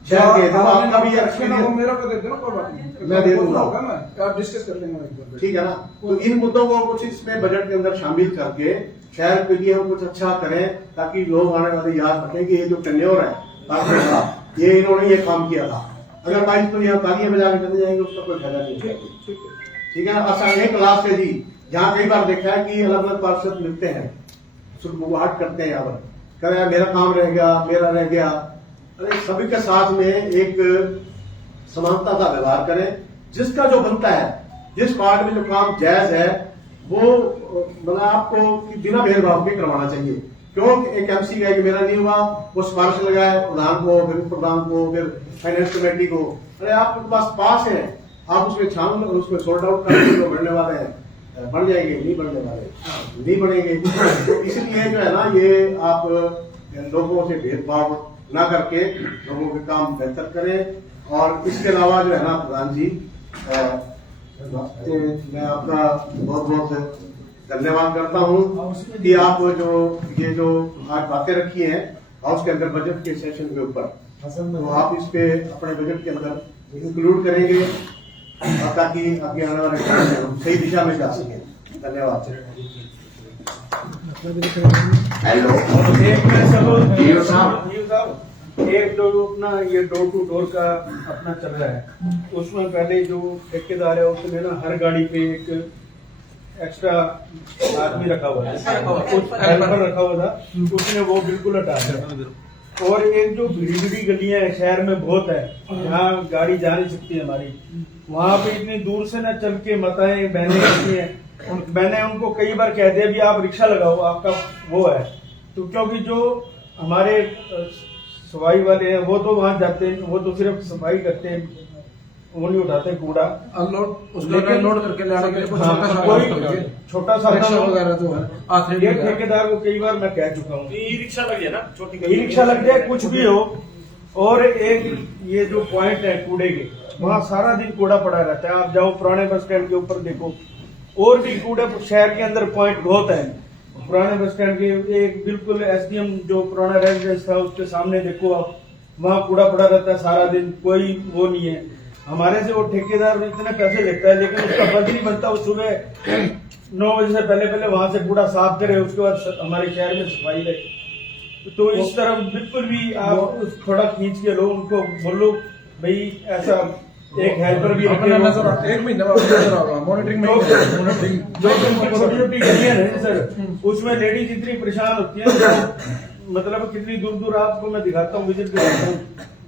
शहर के तो आपका भी एक्सपीरियंस मेरा को दे देना, कोई बात नहीं, मैं दे दूंगा, आप डिस्कस कर लेंगे, ठीक है ना। तो इन मुद्दों को कुछ इसमें बजट के अंदर शामिल करके शहर के लिए हम कुछ अच्छा करें ताकि लोग आने वाले याद रखें कि ये जो टेन्योर है ये इन्होंने ये काम किया था। अगर भाई तो यहाँ तालियां बजा के चले जाएंगे उसका कोई फायदा नहीं है, ठीक है ना। अच्छा, एक क्लास है जी, जहाँ कई बार देखा है कि अलग अलग पार्षद मिलते हैं, सुखबुहाट करते हैं, यहाँ पर कह रहे हैं मेरा काम रह गया, मेरा रह गया। अरे सभी के साथ में एक समानता का व्यवहार करें, जिसका जो बनता है, जिस पार्ट में जो काम जायज है वो मतलब आपको बिना भेदभाव के करवाना चाहिए। क्यों एक एमसी का कि मेरा नहीं हुआ, वो सिफारिश लगाए प्रधान को, फिर प्रधान को, फिर फाइनेंस कमेटी को। अरे आपके पास पास है, आप उसमें शामिल, उसमें सॉर्ट आउट करके जो बढ़ने वाले हैं बढ़ जाएंगे, नहीं बढ़ने वाले नहीं बढ़ेंगे। तो इसलिए जो है ना ये आप लोगों से भेदभाव ना करके लोगों के काम बेहतर करें। और इसके अलावा जो है ना प्रधान जी, मैं आपका बहुत बहुत धन्यवाद करता हूँ कि आप ये जो आज बातें रखी हैं हाउस के अंदर बजट के सेशन के ऊपर, तो आप इस पे अपने बजट के अंदर इंक्लूड करेंगे ताकि आगे आने वाले टाइम में हम सही दिशा में जा सकें। धन्यवाद। हेलो, एक जो अपना ये डोर टू डोर का अपना चल रहा है, उसमें पहले जो ठेकेदार है उसने ना हर गाड़ी पे एक एक्स्ट्रा आदमी रखा हुआ है, हेल्पर रखा हुआ था, उसने वो बिल्कुल हटा दिया। और एक जो भीड़ी गलियां है शहर में बहुत है, जहाँ गाड़ी जा नहीं सकती है हमारी, वहाँ पे इतनी दूर से ना चल के माताएं बहनें आती हैं। मैंने उनको कई बार कह दिया भी आप रिक्शा लगाओ, आपका वो है। तो क्योंकि जो हमारे सफाई वाले हैं वो तो वहां जाते हैं, वो तो सिर्फ सफाई करते हैं, वो नहीं उठाते कूड़ा, अनलोड उसको अनलोड करके ले आने के लिए कोई छोटा सा वगैरह जो है ये ठेकेदार को कई बार मैं कह चुका हूँ, ई रिक्शा लग जाए ना, छोटी ई रिक्शा लग जाए, कुछ भी हो। और एक ये जो पॉइंट है कूड़े के, वहाँ सारा दिन कूड़ा पड़ा रहता है। आप जाओ पुराने बस स्टैंड के ऊपर देखो, और भी कूड़े शहर के अंदर पॉइंट बहुत है। पुराने बस स्टैंड के एक बिल्कुल एसडीएम जो पुराना रेजिडेंस था उसके सामने देखो आप, वहाँ कूड़ा पड़ा रहता है सारा दिन, कोई वो नहीं है। हमारे से वो ठेकेदार इतने पैसे लेता है लेकिन उसका फर्ज नहीं बनता वो सुबह 9 बजे से पहले वहां से कूड़ा साफ करे, उसके बाद हमारे शहर में सफाई रहे। तो इस तरफ बिल्कुल भी आप थोड़ा खींच के लो, उनको बोलो भाई ऐसा एक हेल्पर भी रखे, एक महीने मॉनिटरिंग छोटी छोटी गलियां है सर, उसमें लेडीज इतनी परेशान होती है, मतलब कितनी दूर दूर आपको मैं दिखाता हूँ, विजिट कराता हूँ।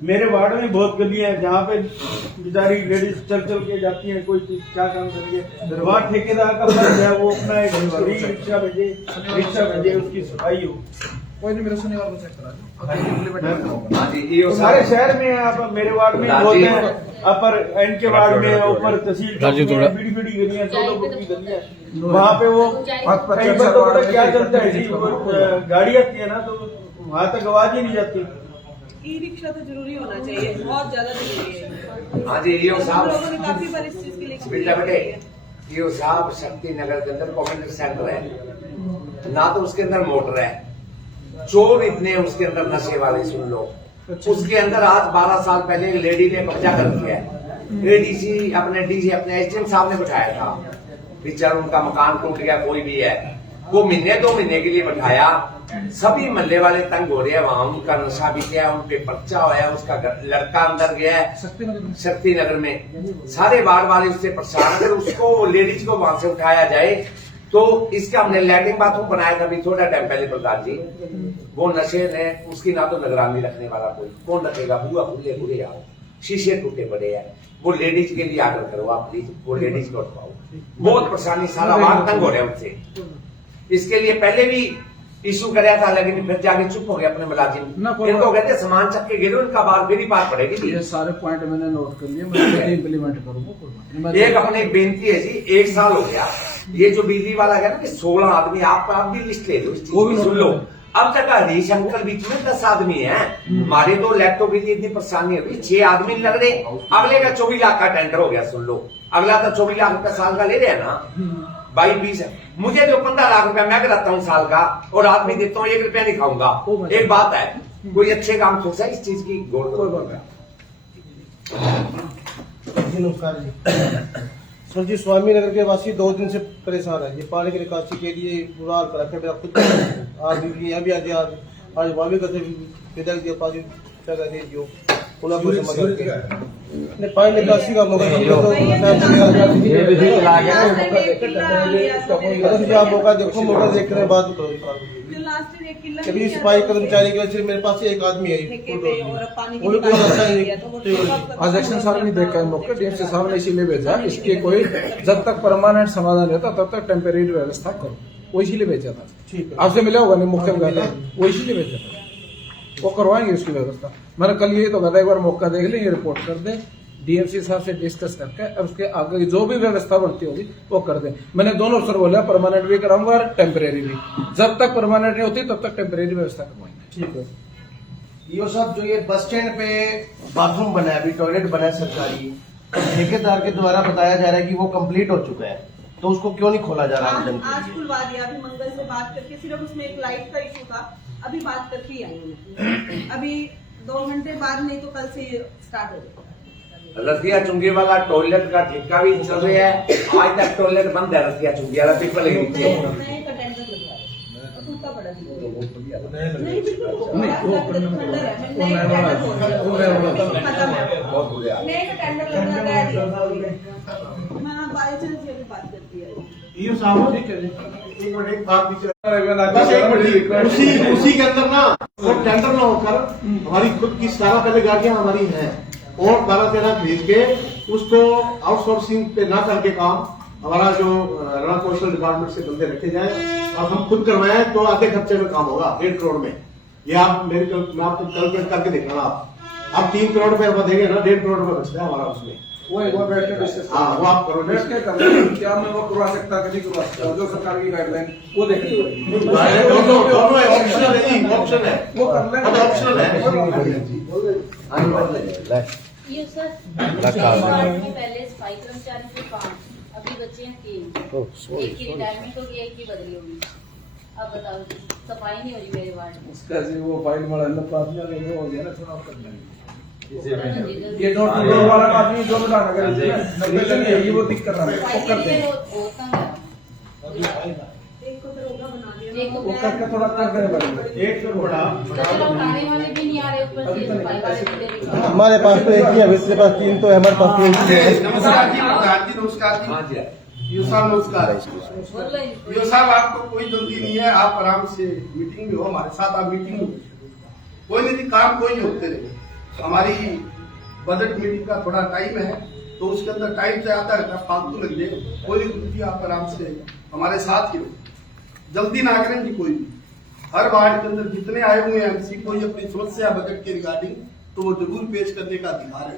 मेरे वार्ड में बहुत गलियां हैं जहाँ पे बेचारी लेडीज चल के जाती हैं, कोई चीज क्या काम करेंगे। वहाँ ठेकेदार का फर्ज है वो अपना एक रिक्शा भेजे उसकी सफाई हो। कोई नहीं, मेरा सुनिए और चेक करा सारे शहर में आप मेरे वार्ड में बोलते हैं, अपर एंड के वार्ड में, ऊपर तहसील बड़ी बड़ी गलियां, 2 फुट की गलियां, वहाँ पे वो कई बार तो पता क्या चलता है जी, गाड़ी आती है ना तो वहाँ तक आवाज ही नहीं जाती। ई रिक्शा तो जरूरी होना चाहिए, बहुत ज्यादा जरूरी है। हाँ जी, ईओ साहब, लोगों ने काफी बार इस चीज के लिए बेटा बेटे, ईओ साहब शक्ति नगर के अंदर कम्युनिटी सेंटर है ना, तो उसके अंदर मोटर है, चोर इतने उसके अंदर नशे वाले, सुन लो। उसके अंदर आज 12 साल पहले एक लेडी ने कब्जा कर दिया है। एडीसी अपने डीसी अपने एसडीएम साहब ने बिठाया था, बेचारा उनका मकान टूट गया, कोई भी है, वो महीने 2 महीने के लिए बिठाया। सभी महल्ले वाले तंग हो रहे हैं, वहां उनका नशा भी गया, उन पे पर्चा होया, उसका लड़का अंदर गया है शक्ति नगर में, सारे वार्ड वाले उससे परेशान। अगर उसको लेडीज को वहां से उठाया जाए तो इसका हमने लैट्रिन बाथरूम बनाया था अभी थोड़ा टाइम पहले प्रधान जी, वो नशे ने उसकी ना तो निगरानी रखने वाला कोई, कौन रखेगा, बुआ खुले बुरे आओ, शीशे टूटे पड़े हैं, वो लेडीज के लिए आर्डर करो आप प्लीज, वो लेडीज को उठवाओ, बहुत परेशानी, सारा वार्ड तंग हो रहा है उनसे। इसके लिए पहले भी इशू कराया था, लेकिन फिर जाके चुप हो गया अपने मुलाजिम। इनको कहते सामान चक के गिरो, इनका बाल फिर ही पार पड़ेगी। ये सारे पॉइंट मैंने नोट कर लिए, मैं इम्प्लीमेंट करूंगा। एक अपने एक बेनती है जी, 1 साल हो गया ये जो बिजली वाला है ना कि 16 आदमी, आप भी लिस्ट ले लो, वो भी सुन लो। अब तक हरीश अंकल बीच में 10 आदमी है, हमारे 2 लैपटॉप की इतनी परेशानी हुई, 6 आदमी लग रहे। अगले का 24 लाख का टेंडर हो गया, सुन लो। अगला तो 24 लाख रुपया साल का ले रहे हैं ना, 22-20 है। मुझे जो 15 लाख रुपया मैं कराता हूँ साल का, और आदमी देता हूँ 1 रुपया नहीं खाऊंगा। एक बात है, कोई अच्छे काम सोचा इस चीज की गौर करो। नमस्कार जी। सर जी, स्वामी नगर के वासी 2 दिन से परेशान है। ये पानी की निकासी के लिए बुरा हाल कर रखा है। मेरा खुद आज भी यहाँ भी आज वामी करते विदा दिया पानी क्या कहते हैं जो पानी निकासी का मौका आप मौका देखो, मौका देख कर बात करो। कभी सफाई कर्मचारी के लिए सिर्फ मेरे पास एक आदमी है, अध्यक्ष साहब ने देखा है मौके, डीएमसी साहब ने इसीलिए भेजा, इसके कोई जब तक परमानेंट समाधान रहता तब तक टेम्परेरी व्यवस्था करो, वो इसीलिए भेजा था। ठीक है, आपसे मिला होगा नहीं मुख्य वो इसीलिए भेजा था, वो करवाएंगे उसकी व्यवस्था। मैंने कल ये तो कहता एक बार मौका देख ले, ये रिपोर्ट कर दे, डीएमसी साहब से डिस्कस करके और उसके आगे जो भी व्यवस्था बनती होगी वो कर दे। मैंने दोनों अफसर बोला, परमानेंट भी कराऊंगा और टेम्परेरी भी। जब तक परमानेंट नहीं होती तब तक टेम्परेरी व्यवस्था करवाएंगे। ठीक है। ईओ साहब, जो ये बस स्टैंड पे बाथरूम बना है, अभी टॉयलेट बना है सरकारी, ठेकेदार के द्वारा बताया जा रहा है कि वो कंप्लीट हो चुका है, तो उसको क्यों नहीं खोला जा रहा है? आज खुलवा दिया, अभी मंगल से बात करके, सिर्फ उसमें एक लाइट का इशू था, अभी बात करके ही आई हूँ। अभी 2 घंटे बाद नहीं तो कल से स्टार्ट हो जाएगा। रसिया चुंगी वाला टॉयलेट का ठेका भी चल रहा है, आज तक टॉयलेट बंद है रसिया चुंगी वाला, पीपल के नीचे। उसी के अंदर ना वो टेंडर ना होकर हमारी खुद की सारा पहले गाड़ियां हमारी हैं और 12-13 भेज के उसको आउटसोर्सिंग पे ना करके काम हमारा जो रण कौशल डिपार्टमेंट से बंदे रखे जाए और हम खुद करवाएं तो आधे खर्चे में काम होगा 1.5 करोड़ में। ये आप मैं आपको कैलकुलेट करके देखना, आप 3 करोड़ रुपए देंगे ना, 1.5 करोड़ रुपए बचता है हमारा उसमें। वो बैठ के डिस्कस, हाँ वो आप करो, बैठ के कर लें क्या मैं वो करवा सकता कि नहीं करवा सकता, जो सरकार की गाइडलाइन वो देखिए, दोनों ऑप्शनल है, ऑप्शन है, वो कर लें, ऑप्शनल है। ये सर पहले सफाई कर्मचारी थे 5, अभी बच्चे हैं 3, एक की रिटायरमेंट होगी, एक की बदली होगी। अब बताओ, सफाई नहीं हो रही मेरे वार्ड में। उसका जी वो फाइल वाला ना प्रार्थना में हो गया ना, चुनाव कर लेंगे। ये डोर वाला आदमी जो बता रहा है वो दिक्कत कर रहा है, वो कर देंगे, वो करके थोड़ा कर देना। एक तो बड़ा उठाने वाले भी नहीं आ रहे, ऊपर से सफाई वाले भी नहीं आ रहे। हमारे पास तो एक ही है, वैसे पास 3 तो है, हमारे पास तो एक ही है। नमस्कार जी, प्रधान जी नमस्कार जी। यूँ साहब नमस्कार। यूँ साहब, आपको कोई जल्दी नहीं है, आप आराम से मीटिंग में हो, हमारे साथ आप मीटिंग में कोई नहीं, काम कोई नहीं होते रहे। हमारी बजट मीटिंग का थोड़ा टाइम है, तो उसके अंदर टाइम से आता रहता, फालतू लग जाए, कोई नहीं, आप आराम से हमारे साथ ही हो, जल्दी ना करें जी कोई भी। हर वार्ड के अंदर जितने आए हुए हैं एमसी, कोई अपनी समस्या बजट के रिगार्डिंग तो वो जरूर पेश करने का अधिकार है।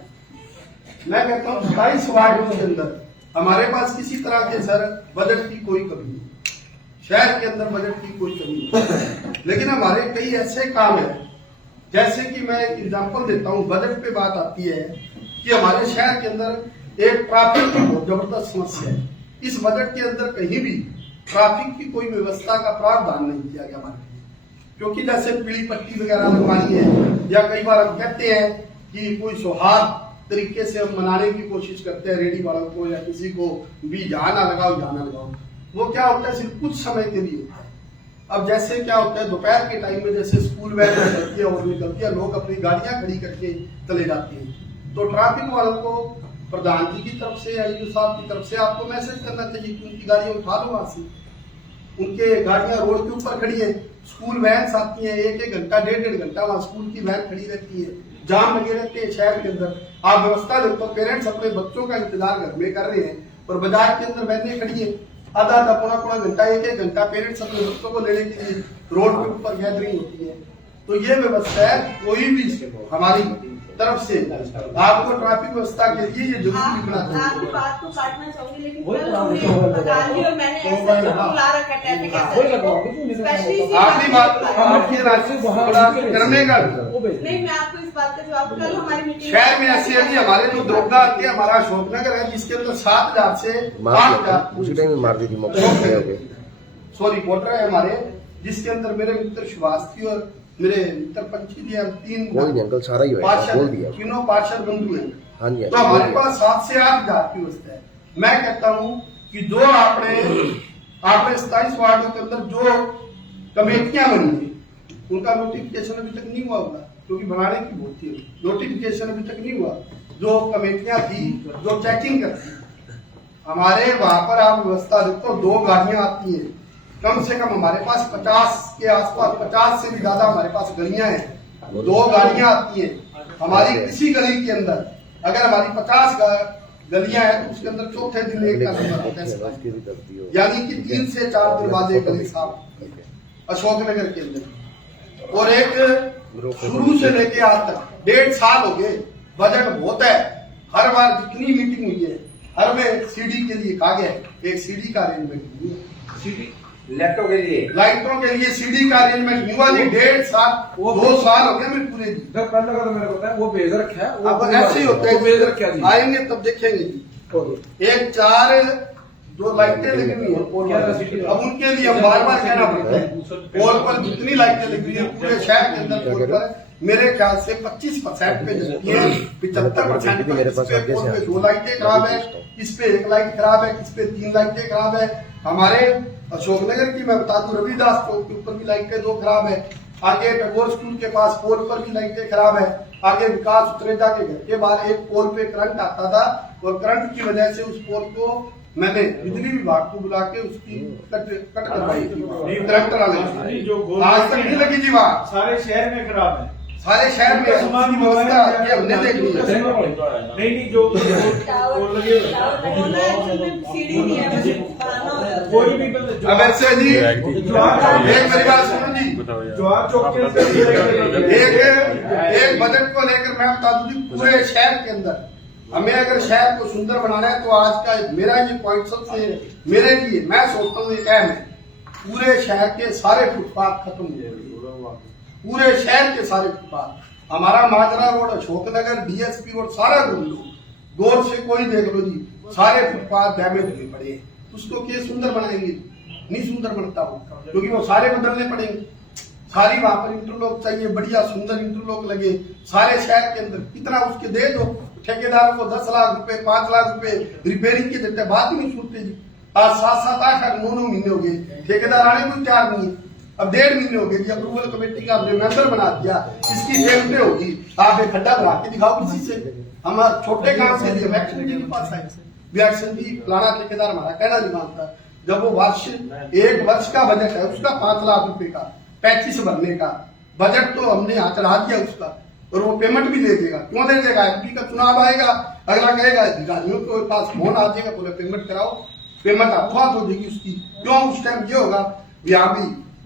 मैं कहता हूँ 27 वार्डों के अंदर हमारे पास किसी तरह के सर बजट की कोई कमी नहीं, शहर के अंदर बजट की कोई कमी नहीं, लेकिन हमारे कई ऐसे काम है, जैसे कि मैं एक एग्जाम्पल देता हूँ, बजट पे बात आती है कि हमारे शहर के अंदर एक ट्रैफिक की बहुत जबरदस्त समस्या है। इस बजट के अंदर कहीं भी ट्रैफिक की कोई व्यवस्था का प्रावधान नहीं किया गया हमारे, क्योंकि जैसे पीली पट्टी वगैरह लगवानी है, या कई बार हम कहते हैं कि कोई सौहार्द तरीके से हम मनाने की कोशिश करते हैं रेडी वालों को या किसी को भी, यहाँ ना लगाओ, वो क्या होता है सिर्फ कुछ समय के लिए होता है। अब जैसे क्या होता है दोपहर के टाइम में जैसे स्कूल वैन निकलती है और निकलती है, लोग अपनी गाड़ियां खड़ी करके चले जाते हैं, तो ट्रैफिक वालों को प्रधान जी की तरफ से या ईओ साहब की तरफ से आपको मैसेज करना चाहिए कि उनकी गाड़ियां उठा लो वहां से। उनके गाड़ियां रोड के ऊपर खड़ी है, स्कूल वैन आती है, 1-1 घंटा 1.5 घंटा वहां स्कूल की वैन खड़ी रहती है, जाम लगे रहते हैं शहर के अंदर। आप व्यवस्था देखो, पेरेंट्स अपने बच्चों का इंतजार घर में कर रहे हैं और बाजार के अंदर वैनें खड़ी है, आधा आधा पौना पौना घंटा, एक घंटा पेरेंट्स अपने बच्चों को लेने के लिए रोड के ऊपर गैदरिंग होती है। तो ये व्यवस्था है, कोई भी हमारी तरफ से आपको ट्रैफिक व्यवस्था के लिए ये जरूरी बनाते हैं। आपकी बात को काटना चाहूंगी, लेकिन कल हमने गांधी और मैंने ऐसा बुला रखा है, स्पेशली आपकी बात आपके राज्य करने का नहीं, मैं आपको इस बात का जवाब, कल हमारी मीटिंग शहर में ऐसे है कि हमारे जो दरोगा आते हैं, हमारा अशोकनगर है जिसके अंदर 7,000 से 8,000 उसी टाइम में मार दी थी सॉरी रिपोर्टर है हमारे, जिसके अंदर मेरे मित्र श्रीवास्तव और मेरे मित्र पंची जी, हम 3 कोई नहीं अंकल, सारा ही होगा, बोल दिया। तीनों पार्षद बंधु हैं। हाँ जी, तो हमारे पास 7 से 8,000 की व्यवस्था है। मैं कहता हूँ कि जो आपने 27 वार्डों के अंदर जो कमेटियां बनी थी उनका नोटिफिकेशन अभी तक नहीं हुआ होगा, क्योंकि बनाने की बहुत थी, नोटिफिकेशन अभी तक नहीं हुआ। जो कमेटियां थी जो चेकिंग करती, हमारे वहां पर आप व्यवस्था देखो, 2 गाड़ियां आती हैं, कम से कम हमारे पास 50 के आसपास, 50 से भी ज्यादा हमारे पास गलियां हैं, 2 गाड़ियां आती हैं। हमारी किसी गली के अंदर अगर हमारी 50 गलियां हैं तो उसके अंदर चौथे दिन एक का नंबर आता है, यानी कि 3 से 4 दरवाजे गली साहब अशोकनगर के अंदर। और एक शुरू से लेके आज तक 1.5 साल हो गए, बजट बहुत है, हर बार जितनी मीटिंग हुई है हर में सीडी के लिए कहा गया है, एक सीडी का अरेंजमेंट नहीं है। सीडी लाइटों के लिए सीडी का अरेंजमेंट नहीं हुआ। 1.5 साल 2 साल हो गए मैं पूरे जी। जब पहले का तो मेरे को पता है, वो भेज रखा है, अब ऐसे ही होता है, भेज रखा है, आएंगे तब देखेंगे जी। एक 4 जो लाइटें लगी हुई है पोल पर, अब उनके लिए हम बार बार कहना पड़ता है, पोल पर जितनी लाइटें लगी हुई है पूरे शहर के अंदर पोल पर मेरे ख्याल से 25% पे जलती है, 75% पे 2 लाइटें खराब है, इस पे 1 लाइट खराब है, इस पे 3 लाइटें खराब है। हमारे अशोकनगर की मैं बता दूं, रविदास चौक के ऊपर भी लाइटें 2 खराब है, आगे टैगोर स्कूल के पास पोल पर भी लाइटें खराब है, आगे विकास उत्तरेजा के घर के बाहर एक पोल पे करंट आता था और करंट की वजह से उस पोल को मैंने बिजली विभाग को बुला के उसकी कट करवाई थी, ट्रैक्टर वाले आज तक नहीं लगी जी। वहाँ सारे शहर में खराब है, सारे शहर में उसकी व्यवस्था ये हमने देख ली है। नहीं जो लगे सीढ़ी नहीं है, बस बनाना होता है। कोई भी अब ऐसे जी एक मेरी बात सुनो जी, जवाहर चौक के अंदर एक बजट को लेकर मैं बता दूं जी, पूरे शहर के अंदर हमें अगर शहर को सुंदर बनाना है तो आज का मेरा ये पॉइंट सबसे मेरे लिए मैं सोचता हूँ एक अहम है, पूरे शहर के सारे फुटपाथ खत्म हो जाएंगे, पूरे शहर के सारे फुटपाथ। हमारा माजरा रोड, अशोकनगर, डीएसपी रोड सारा घूम लो, गौर से कोई देख लो जी, सारे फुटपाथ डैमेज हुए पड़े हैं। उसको क्या सुंदर बनाएंगे? नहीं सुंदर बनता वो, क्योंकि वो सारे बदलने पड़ेंगे। सारी वहां पर इंटरलॉक चाहिए, बढ़िया सुंदर इंटरलॉक लगे सारे शहर के अंदर। कितना उसके दे दो ठेकेदार को 10 लाख रुपए 5 लाख रुपए रिपेयरिंग के देते, बात ही नहीं सुनते जी। आज 7-7 8 9 महीने हो गए, ठेकेदार आने को तैयार नहीं है। अब 1.5 महीने हो गए जी, अप्रूवल कमेटी का आपने मेंबर बना दिया, इसकी पेमेंट होगी, आप एक खड्डा बना के दिखाओ किसी से। हम छोटे काम से लिए वैक्सीन के पास आए, वैक्सीन भी फलाना ठेकेदार हमारा कहना नहीं मानता। जब वो वर्ष 1 वर्ष का बजट है उसका 5 लाख रुपए का 35 भरने का बजट तो हमने यहाँ चढ़ा दिया उसका, और वो पेमेंट भी दे देगा। क्यों दे देगा? एमपी का चुनाव आएगा, अगला कहेगा अधिकारियों के पास फोन आ जाएगा, बोले पेमेंट कराओ, पेमेंट अफवाह हो जाएगी उसकी। क्यों? उस टाइम ये होगा यहाँ भी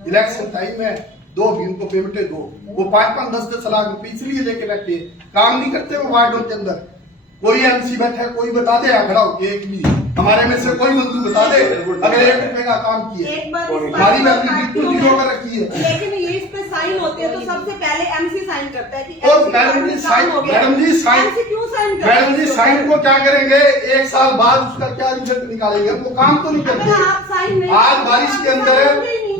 इलेक्शन टाइम है, 2 भी उनको पेमेंटें दो, वो 5-5 10-10 लाख रुपए इसलिए लेके बैठे, काम नहीं करते वो वार्डों के अंदर। कोई एमसी बैठा है, कोई बता दे खड़ा हो एक भी हमारे में से कोई बंधु बता दे अगर 1 रुपए का काम किया, हमारी वैल्यू बिल्कुल जीरो कर रखी है। लेकिन ये इस पे साइन होते हैं तो सबसे पहले एमसी साइन करता है कि मैडम जी साइन एमसी क्यों साइन करते हैं? मैडम जी साइन को क्या करेंगे? 1 साल बाद उसका क्या रिजल्ट निकालेंगे? वो काम तो नहीं करते। आप साइन नहीं, आज बारिश के अंदर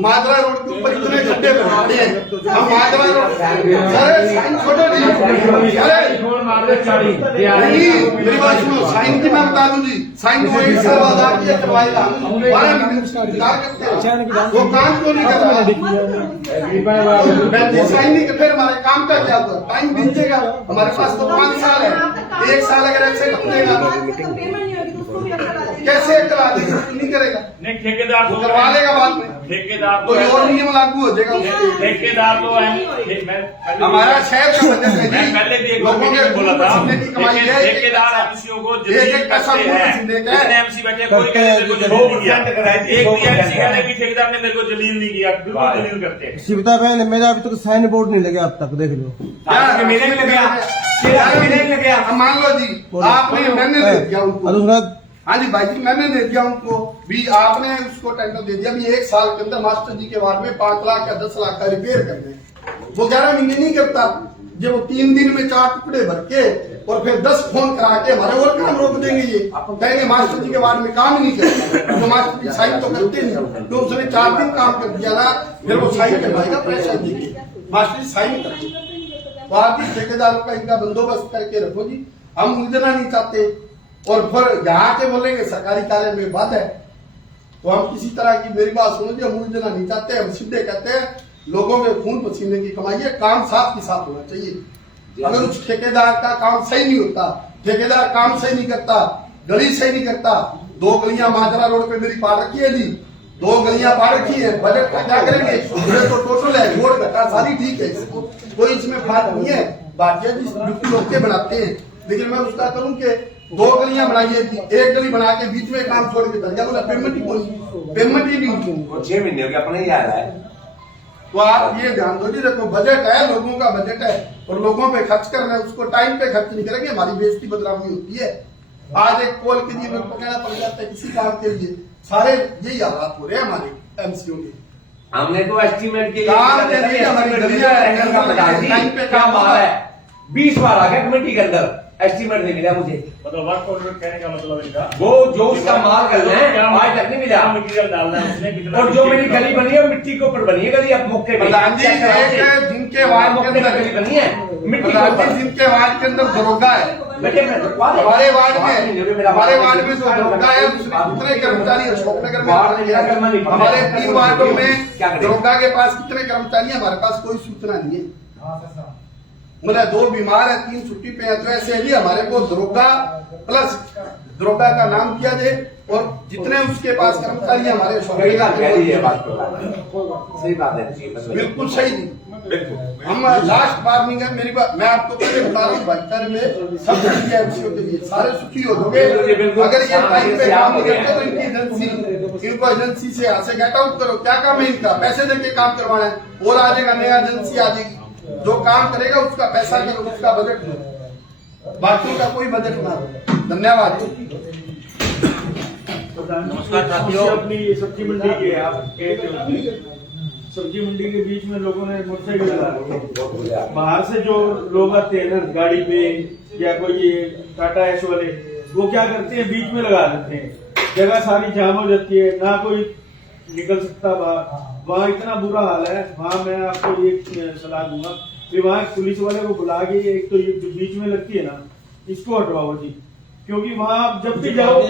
माजरा रोड के ऊपर इतने गड्ढे बनाते हैं, हम माजरा रोड साइन छोड़ो मेरी बात सुनो, साइन की मैं बता दूं जी, साइन को 1 साल बाद आके करवाएगा, 12 महीने उसका इंतजार करते हैं, वो काम क्यों नहीं कर रहा? साइन नहीं करते, हमारे काम का क्या हुआ? टाइम बीतेगा, हमारे पास तो 5 साल है, 1 साल अगर ऐसे बदलेगा पेमेंट नहीं होगी उसको भी अकल आ जाएगी। कैसे अकल आ जाएगी? नहीं करेगा, नहीं ठेकेदार वो करवा लेगा बाद में, ठेकेदार कोई और नियम लागू हो जाएगा। ठेकेदार तो हमारा शहर का बजट है मैं जी, पहले भी एक लोगों के बोला था, पसीने की कमाई है। ठेकेदार एमसीओ को एक पैसा पसीने का है। एमसी बैठे कोई मेरे को जलील नहीं किया, एक भी एमसी वाले भी ठेकेदार ने मेरे को जलील नहीं किया, बिल्कुल जलील करते हैं। शिवता बहन मेरा अभी तक साइन बोर्ड नहीं लगा, अब तक देख लो। मेरे भी लग गया, अब मान लो जी आपने, मैंने दे दिया उनको, हाँ जी भाई जी मैंने दे दिया उनको भी, आपने उसको टेंडर दे दिया भी 1 साल के अंदर मास्टर जी के वार्ड में 5 लाख या 10 लाख का रिपेयर कर दे। वो 11 महीने नहीं करता, जब वो 3 दिन में 4 टुकड़े भर के और फिर 10 फोन करा के हमारे और काम रोक देंगे। ये कहेंगे मास्टर जी के वार्ड में काम नहीं करता, तो मास्टर जी साइन तो करते नहीं, तो उसने 4 दिन काम कर दिया ना, फिर वो साइन करवाएगा प्रेशर देके, मास्टर जी साइन करते। तो आप भी ठेकेदारों का इनका बंदोबस्त करके रखो जी, हम उलझना नहीं चाहते। और फिर यहाँ के बोलेंगे सरकारी कार्य में बात है, तो हम किसी तरह की, मेरी बात सुनो जी, हम उलझना नहीं चाहते। हम सीधे कहते हैं लोगों के खून पसीने की कमाई है, काम साफ की साफ होना चाहिए। अगर उस ठेकेदार का काम सही नहीं होता, ठेकेदार काम सही नहीं करता, गली सही नहीं करता, 2 गलियां माजरा रोड पे मेरी पार रखी है जी, 2 गलियां पार रखी है, बजट का क्या करेंगे? तो टोटल है, रोड घटा सारी ठीक है, कोई इसमें बात नहीं है। बात यह ड्यूटी लोग के बनाते हैं, लेकिन मैं उसका करूँ कि 2 गलियां बनाइए थी, 1 गली बना के बीच में काम छोड़ के दर्जा बोला पेमेंट ही कौन, पेमेंट ही नहीं 6 महीने हो गया अपने ही आ रहा है। तो आप ये ध्यान दो जी, देखो बजट है, लोगों का बजट है और लोगों पे खर्च करना है, उसको टाइम पे खर्च नहीं करेंगे, हमारी बेइज्जती बदनामी होती है। आज एक पोल के लिए पकड़ना पड़ जाता है किसी काम के लिए, सारे यही हालात हो रहे हैं हमारे एमसीओ के। हमने तो एस्टीमेट के काम के लिए हमारी टाइम पे काम आ रहा है, 20 बार आ गया कमेटी के अंदर, एस्टीमेट नहीं मिला मुझे। मतलब वर्क ऑर्डर कहने का मतलब इनका वो जो उसका माल करना है आज तक नहीं मिला, मटीरियल डालना है उसने कितना, और जो मेरी गली बनी है मिट्टी के ऊपर बनी है गली, अब मौके पे प्रधान जी जिनके वार्ड के अंदर गली बनी है मिट्टी के प्रधान ऊपर, जी जिनके वार्ड के अंदर दरोगा है, हमारे वार्ड में जो दरोगा है उसने कितने कर्मचारी अशोकनगर में, हमारे 3 वार्डों में दरोगा के पास कितने कर्मचारी है, हमारे पास कोई सूचना नहीं है। मतलब 2 बीमार है, 3 छुट्टी पे है, तो ऐसे है जी हमारे को दरोगा प्लस दरोगा का नाम किया जाए और जितने उसके पास कर्मचारी है हमारे सही बात है, बिल्कुल सही नहीं। हम लास्ट वार्निंग है मेरी बात, मैं आपको पहले बता रहा हूँ 72 में सब एमसीओ के लिए सारे सुखी हो जाओगे। अगर ये टाइम पे काम नहीं करते तो इनकी एजेंसी, इनको एजेंसी से यहाँ से गेट आउट करो। क्या काम है इनका? पैसे देके काम करवाना है, और आ जाएगा नया एजेंसी आ जाएगी, जो काम करेगा उसका पैसा करो, उसका बजट दो, बाकी का कोई बजट ना हो। धन्यवाद। नमस्कार साथियों, अपनी सब्जी मंडी के आप सब्जी मंडी के बीच में लोगों ने मोटरसाइकिल लगा रखी है। बाहर से जो लोग आते हैं ना गाड़ी पे या कोई ये टाटा एस वाले, वो क्या करते हैं बीच में लगा देते हैं, जगह सारी जाम हो जाती है, ना कोई निकल सकता बाहर। वहाँ इतना बुरा हाल है, वहाँ मैं आपको ये सलाह दूंगा कि वहाँ पुलिस वाले को बुला के, एक तो ये जो बीच में लगती है ना इसको हटवाओ जी, क्योंकि वहाँ आप जब भी जाओ,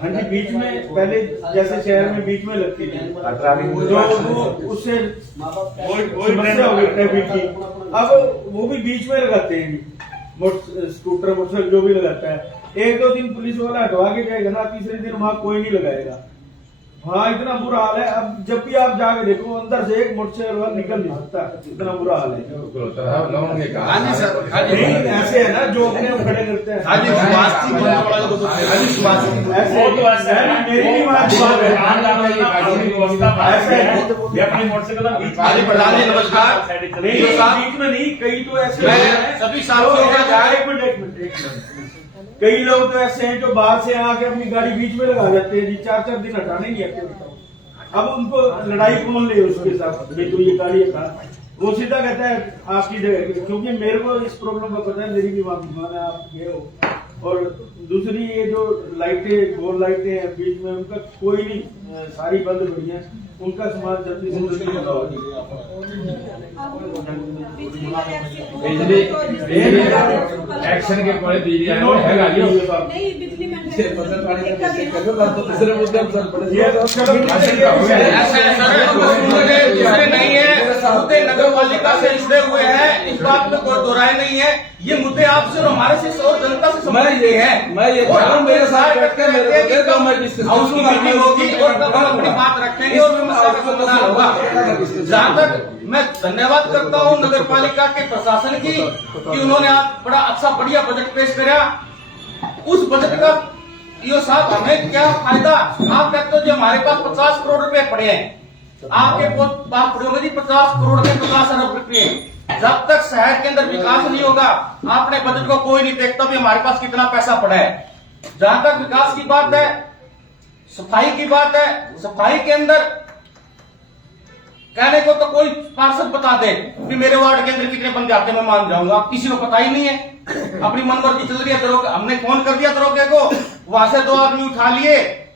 हाँ जी बीच में पहले जैसे शहर में बीच में लगती थी जो उससे समस्या हो गई ट्रैफिक की, अब वो भी बीच में लगाते हैं स्कूटर मोटरसाइकिल जो भी लगाता है। 1-2 दिन पुलिस वाला हटवा के जाएगा ना, तीसरे दिन वहाँ कोई नहीं लगाएगा। हाँ इतना बुरा हाल है, अब जब भी आप जाके देखो अंदर से एक मोटरसाइकिल वाला निकल नहीं सकता, इतना बुरा हाल है। हाँ जी सर, ऐसे है ना जो अपने खड़े करते हैं, ऐसे मेरी भी बात अपनी मोटरसाइकिल प्रधान जी नमस्कार। बीच में नहीं, कई तो ऐसे सभी साथियों का एक मिनट कई लोग तो ऐसे हैं जो बाहर से आके अपनी गाड़ी बीच में लगा जाते हैं जी, 4-4 दिन हटाने नहीं आते। अब उनको लड़ाई कौन ले उसके साथ, मैं तो ये गाड़ी हटा, वो सीधा कहता है आपकी जगह, क्योंकि मेरे को इस प्रॉब्लम का पता है, मेरी भी वहाँ दुकान है, आप गए हो। और दूसरी ये जो लाइटें गोल लाइटें हैं बीच में, उनका कोई नहीं, सारी बंद पड़ी है, उनका सामान जल्दी से जल्दी लगाओ। एक्शन के पड़े बिजली नहीं बिजली नहीं है मुद्दे नगर पालिका से जुड़े हुए हैं, इस बात में कोई दो राय नहीं है। ये मुद्दे आपसे और हमारे से और जनता से संबंधित हैं। मैं ये कह रहा हूं, मेरे साथ बैठ के मेरे को दे दो, मैं डिस्कस हाउस की मीटिंग होगी और तब हम अपनी बात रखेंगे और समस्या का समाधान होगा। जहाँ तक मैं धन्यवाद करता हूँ नगर पालिका के प्रशासन की कि उन्होंने आज बड़ा अच्छा बढ़िया बजट पेश करा। उस बजट का यो साहब हमें क्या फायदा? आप कहते हो जो हमारे पास 50 करोड़ रुपए पड़े हैं, आपके पास पड़े होंगे जी 50 करोड़ में 50 अरब रुपए। जब तक शहर के अंदर विकास नहीं होगा, आपने बजट को कोई नहीं देखता भी हमारे पास कितना पैसा पड़ा है। जहां तक विकास की बात है, सफाई की बात है, सफाई के अंदर कहने को तो कोई पार्षद बता दे कि मेरे वार्ड के अंदर कितने बंदे आते हैं, मैं मान जाऊंगा। किसी को पता ही नहीं है, अपनी मनमर्जी चल रही है। दरोगा हमने फोन कर दिया दरोगे को, वहां से 2 आदमी उठा लिए,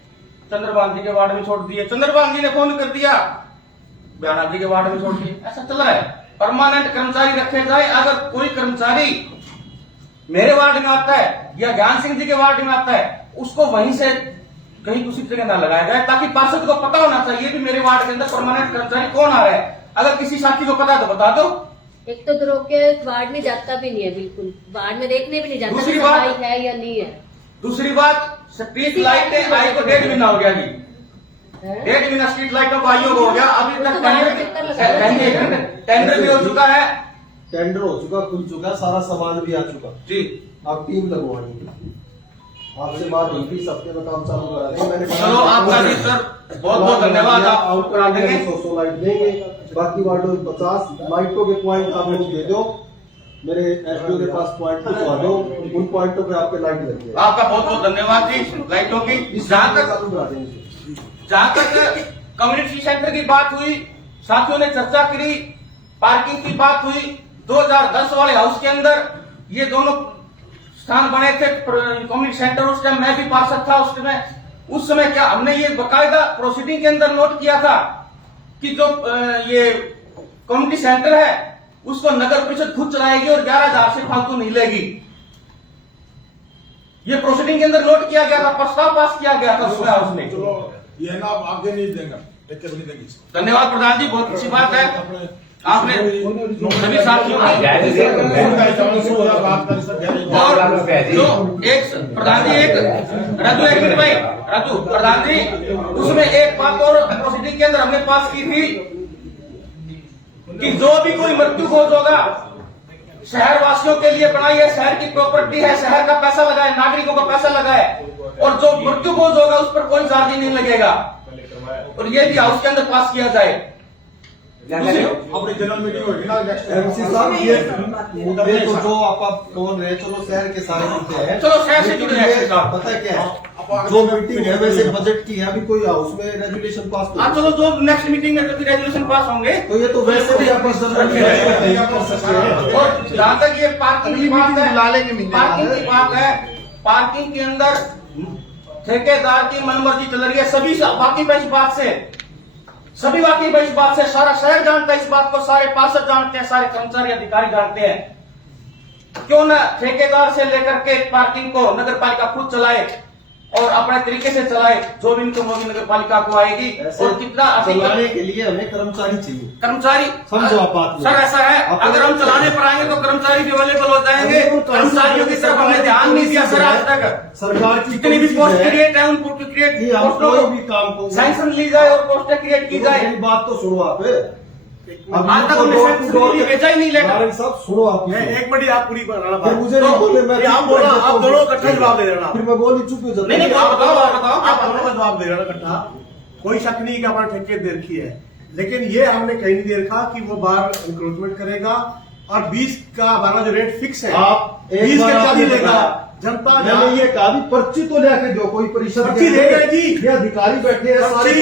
चंद्रबान जी के वार्ड में छोड़ दिए। चंद्रबान जी ने फोन कर दिया, ब्याना जी के वार्ड में छोड़ दिए। ऐसा चल रहा है। परमानेंट कर्मचारी रखे जाए। अगर कोई कर्मचारी मेरे वार्ड में आता है या ज्ञान सिंह जी के वार्ड में आता है, उसको वहीं से कहीं दूसरी जगह ना लगाया जाए, ताकि पार्षद को पता होना चाहिए कि मेरे वार्ड के अंदर परमानेंट कर्मचारी कौन आ रहा है। अगर किसी साथी को पता है तो बता दो। एक तो दरोगे वार्ड में जाता भी नहीं है, बिल्कुल वार्ड में देखने भी नहीं जाता दूसरी सफाई बात है या नहीं है। दूसरी बात, स्ट्रीट लाइटें आई को 1.5 महीना हो गया जी। 1.5 महीना स्ट्रीट लाइटों को आयोग हो गया। अभी तक टेंडर भी हो चुका है, टेंडर हो चुका, खुल चुका, सारा सामान भी आ चुका जी। अब टीम लगवानी, आपसे बात हुई थी, सप्ते में काम चालू करा देंगे। मैंने चलो आपका भी सर बहुत बहुत धन्यवाद। आप करा देंगे 100 लाइट देंगे, बाकी वार्डों में 50 लाइटों के पॉइंट आप लोग दे दो, मेरे एसडीओ के पास पॉइंट पहुंचा दो, उन पॉइंटों पे आपके लाइट लग जाए। आपका बहुत बहुत धन्यवाद जी लाइटों की। जहाँ तक कम्युनिटी सेंटर की बात हुई, साथियों ने चर्चा करी, पार्किंग की बात हुई। 2010 वाले हाउस के अंदर ये दोनों स्थान बने थे कम्युनिटी सेंटर। उस टाइम मैं भी पार्षद था उस समय क्या हमने ये बकायदा प्रोसीडिंग के अंदर नोट किया था कि जो ये कम्युनिटी सेंटर है उसको नगर परिषद खुद चलाएगी और 11,000 से फालतू नहीं लेगी। ये प्रोसीडिंग के अंदर नोट किया गया था, प्रस्ताव पास किया गया था उसमें हाउस में। ये ना आगे नहीं देगा, धन्यवाद प्रधान जी, बहुत अच्छी बात है। आपने सभी साथियों और जो एक प्रधान जी एक राजू एक मिनट भाई राजू प्रधान जी, उसमें एक बात और प्रोसीडिंग के अंदर हमने पास की थी कि जो भी कोई मृत्यु भोज होगा, शहर वासियों के लिए बनाई है, शहर की प्रॉपर्टी है, शहर का पैसा लगा है, नागरिकों का पैसा लगा है, और जो मृत्यु भोज होगा उस पर कोई चार्ज नहीं लगेगा। और ये भी हाउस के अंदर पास किया जाए। अपनी जनरल मीटिंग होगी ना एमसी साहब, ये मुद्दे तो जो आप कौन रहे, चलो शहर के सारे मुद्दे हैं, चलो शहर से जुड़े हैं। पता क्या है, जो मीटिंग है वैसे बजट की है, अभी कोई हाउस में रेजुलेशन पास तो चलो जो नेक्स्ट मीटिंग में जो रेजोल्यूशन पास होंगे तो ये तो वैसे भी आप कर सकते हैं। और जहाँ तक ये पार्किंग की बात है, पार्किंग की बात है, पार्किंग के अंदर ठेकेदार की मनमर्जी चल रही है। सभी बाकी इस बात से सारा शहर जानता है, इस बात को सारे पार्षद जानते हैं, सारे कर्मचारी अधिकारी जानते हैं। क्यों ना ठेकेदार से लेकर के पार्किंग को नगर पालिका खुद चलाए और अपने तरीके से चलाए। जो भी इनकम होगी नगर पालिका को आएगी। और कितना चलाने के लिए हमें कर्मचारी चाहिए, कर्मचारी समझो आप बात सर ऐसा है, अगर हम चलाने पर आएंगे तो कर्मचारी भी अवेलेबल हो जाएंगे। कर्मचारियों की तरफ हमने ध्यान नहीं दिया सर आज तक। सरकार की जितनी भी पोस्ट क्रिएट है उनको क्रिएट कोई भी काम को सैंक्शन ली जाए और पोस्टें क्रिएट की जाए। मेरी बात तो सुनो आप, आज तक हमने सैंक्शन भेजा ही नहीं लेटर। सब सुनो आप, एक मिनट आप पूरी मुझे नहीं बोले, मैं आप बोलो, आप दोनों इकट्ठा जवाब दे देना। फिर मैं बोली चुप हो जाता। नहीं आप बताओ आप दोनों का जवाब दे देना इकट्ठा। कोई शक नहीं कि हमारा ठेके दे रखी है, लेकिन ये हमने कहीं नहीं दे रखा कि वो बाहर इंक्रोचमेंट करेगा। और 20 का हमारा जो रेट फिक्स है, आप 20 का क्या लेगा जनता। मैंने ये कहा भी पर्ची तो लेके दो, कोई परिषद पर्ची देगा जी, ये अधिकारी बैठे हैं सारे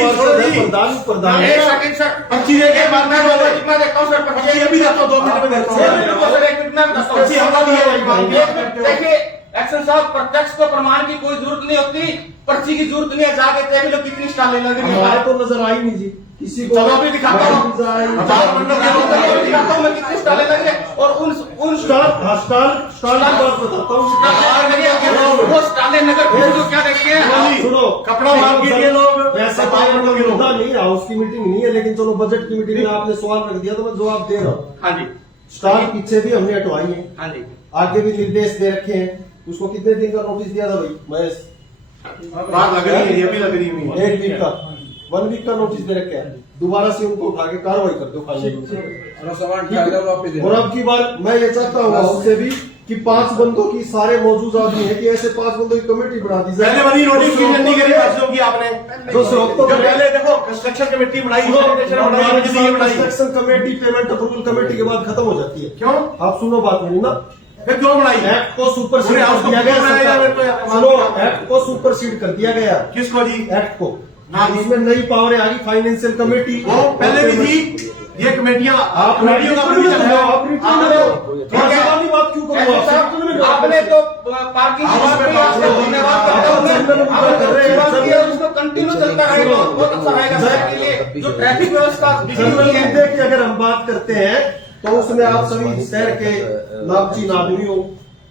प्रधान एक सेकंड सर, पर्ची देके कितना देखता हूँ सर, पर्ची अभी देखता हूँ, 2 मिनट में देखता हूँ। पर्ची हमला भी है। देखिए एक्शन साहब, प्रत्यक्ष को प्रमाण की कोई जरूरत नहीं होती। पर्ची की जरूरत नहीं है, जाके देख लो कितनी स्टालें लग रही है। तो नजर आई नहीं जी किसी को। चलो अभी दिखाता हूँ, दिखाता हूँ मैं कितनी स्टालें लग रही है। और उन स्टाल की बात बताता हूँ। वो स्टालें नगर जो क्या देखते हैं, सुनो, कपड़ा मार्केट के लोग वैसे मुद्दा नहीं, हाउस की मीटिंग नहीं है, लेकिन चलो बजट की मीटिंग में आपने सवाल रख दिया तो मैं जवाब दे रहा हूँ। हाँ जी, स्टॉल पीछे भी हमने हटवाई है, हाँ जी, आगे भी निर्देश दे रखे हैं। उसको कितने दिन का नोटिस दिया था भाई महेश? बात लग रही है, ये भी लग रही है। 1 वीक का 1 वीक का नोटिस दे रखे हैं। दोबारा से उनको उठा के कार्रवाई कर दो खाली। और अब की बार मैं ये चाहता हूँ उससे भी कि 5 बंदों की सारे मौजूद आदमी है कि ऐसे 5 बंदों की कमेटी बना दी जाए। पहले वाली नोटिफिकेशन नहीं करी बच्चों की आपने, जो तो पहले देखो कंस्ट्रक्शन कमेटी बनाई, construction committee payment approval committee के बाद खत्म हो जाती है। क्यों? आप सुनो बात मेरी ना, फिर क्यों बनाई? एक्ट को सुपरसीड कर दिया गया। सुनो, एक्ट को सुपरसीड कर दिया गया। किसको जी? एक्ट को। इसमें नई पावर आ गई फाइनेंशियल कमेटी। वो पहले भी थी ये कमेटियां। आप कमेटियों का बात क्यों करो? आपने तो पार्किंग उसको कंटिन्यू चलता रहेगा, बहुत अच्छा रहेगा के लिए। जो ट्रैफिक व्यवस्था मुद्दे की अगर हम बात करते हैं तो उसमें आप सभी शहर के नामचीन आदमी हो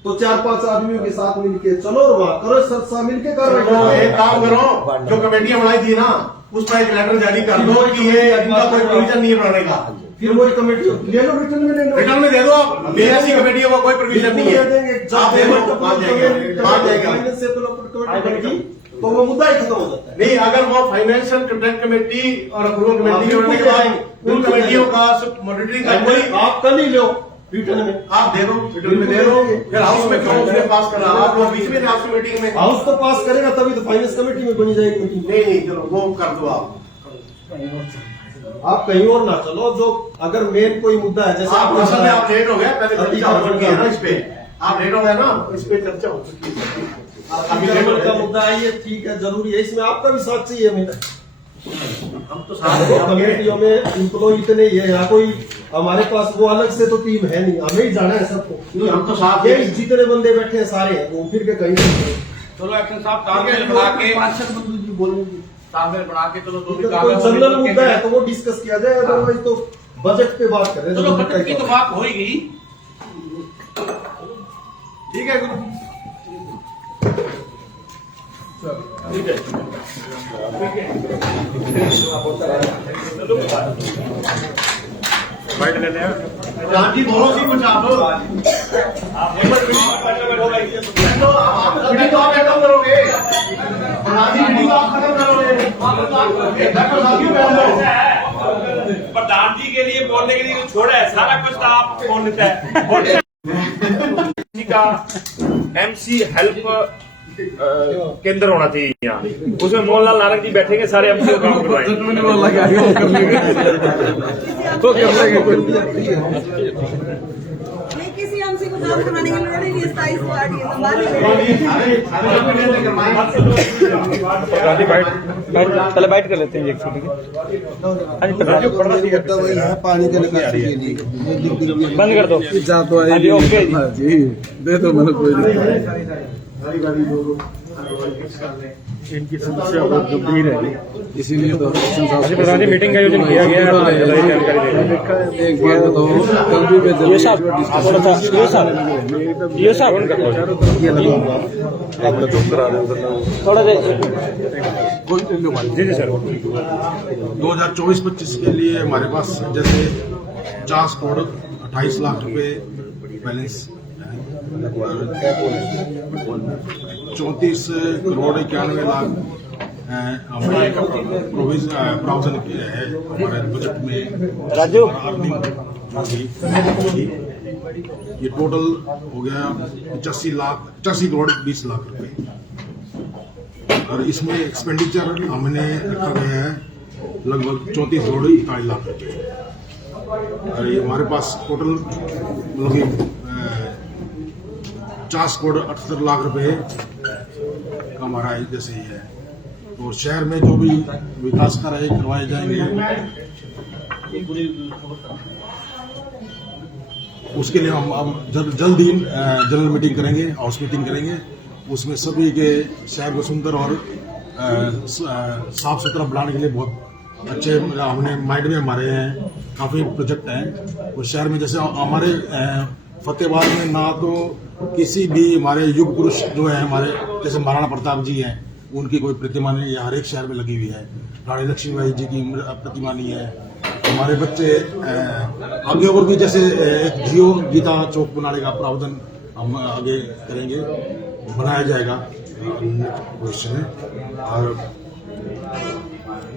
तो 4-5 आदमियों के साथ मिलके चलो और वहाँ करो, सब मिलके करो। एक काम करो, जो कमेटियां बनाई थी ना उस पर एक लेटर जारी कर दो कि ये इनका कोई प्रोविजन नहीं है बनाने का। फिर वही कमेटी ले लो, रिटर्न में ले लो, रिटर्न में दे दो। मेरी ऐसी कमेटियों का कोई प्रोविजन नहीं है। तो वो मुद्दा ही खत्म हो जाता है। नहीं, अगर वो फाइनेंशियल कंट्रैक्ट कमेटी और अप्रूवल कमेटी के बनने के बाद उन कमेटियों का मॉनिटरिंग का कोई आप कल ही लो रिटर्न में, आप दे दो, रिटर्न में दे दो। फिर हाउस में क्यों उसने पास करना? आप लोग बीच में हाउस मीटिंग में, हाउस तो पास करेगा तभी तो फाइनेंस कमेटी में बनी जाएगी मीटिंग। नहीं, चलो वो कर दो आप कहीं और ना चलो। जो अगर मेन कोई मुद्दा है जैसे आप असल में आप लेट हो गए, पहले चर्चा हो चुकी है ना इस पे, आप लेट हो गए ना, इस पे चर्चा हो चुकी है। अभी का मुद्दा है ये, ठीक है, जरूरी है, इसमें आपका भी साथ चाहिए। हमें हम तो साथ कमेटियों में एम्प्लॉय इतने ही है, यहाँ कोई हमारे पास वो अलग से तो टीम है नहीं, हमें ही जाना है सबको। हम तो साथ ये जितने बंदे बैठे हैं सारे हैं घूम फिर के कहीं। चलो एक्शन साहब तालमेल बना के तालमेल बना के चलो कोई जनरल मुद्दा है तो वो डिस्कस किया जाए, अदरवाइज तो बजट पे बात करें। चलो बजट की तो बात हो ही गई, ठीक है गुरु। राजी बोलो सी कुछ आप लोग करोगे, राजी मीटिंग आप खत्म करोगे। प्रधान जी के लिए बोलने के लिए छोड़ा है, सारा कुछ तो आप बोल लेता है। का MC हेल्प केंद्र होना चाहिए यहाँ, उसमें मोहनलाल नारंग जी बैठेंगे, सारे MC को काम करवाएंगे। किसी MC को काम करवाने के लिए नहीं, 27 पार्टी है, पहले बाइट कर लेते हैं एक छोटी। पानी के लिए बंद कर दो। ओके जी, दे दो मैंने कोई इनकी समस्या बहुत गंभीर है, इसीलिए तो प्रधान जी मीटिंग का आयोजन किया गया है। थोड़ा देर जी जी सर। 2024-25 के लिए हमारे पास जैसे 50 करोड़ 28 लाख रुपए बैलेंस, 34 करोड़ 91 लाख हमने प्रावधान किया है हमारे बजट में। राजू अर्निंग ये टोटल हो गया 85 करोड़ 20 लाख रुपए। और इसमें एक्सपेंडिचर हमने रखा गया है लगभग 34 करोड़ 41 लाख रुपए। और ये हमारे पास टोटल मतलब 50 करोड़ 78 लाख रुपए का हमारा जैसे ही है। तो शहर में जो भी विकास कार्य करवाए जाएंगे उसके लिए हम जल्द ही जनरल मीटिंग करेंगे, हाउस मीटिंग करेंगे। उसमें सभी के शहर को सुंदर और साफ सुथरा बनाने के लिए बहुत अच्छे हमने माइंड में हमारे हैं, काफ़ी प्रोजेक्ट हैं। उस शहर में जैसे हमारे फतेहाबाद में ना तो किसी भी हमारे युग पुरुष जो है हमारे जैसे महाराणा प्रताप जी हैं उनकी कोई प्रतिमा नहीं है, हर एक शहर में लगी हुई है। रानी लक्ष्मीबाई जी की प्रतिमा नहीं है। हमारे बच्चे आगे और भी जैसे एक जियो गीता चौक बनाने का प्रावधान हम आगे करेंगे, बनाया जाएगा भविष्य में। और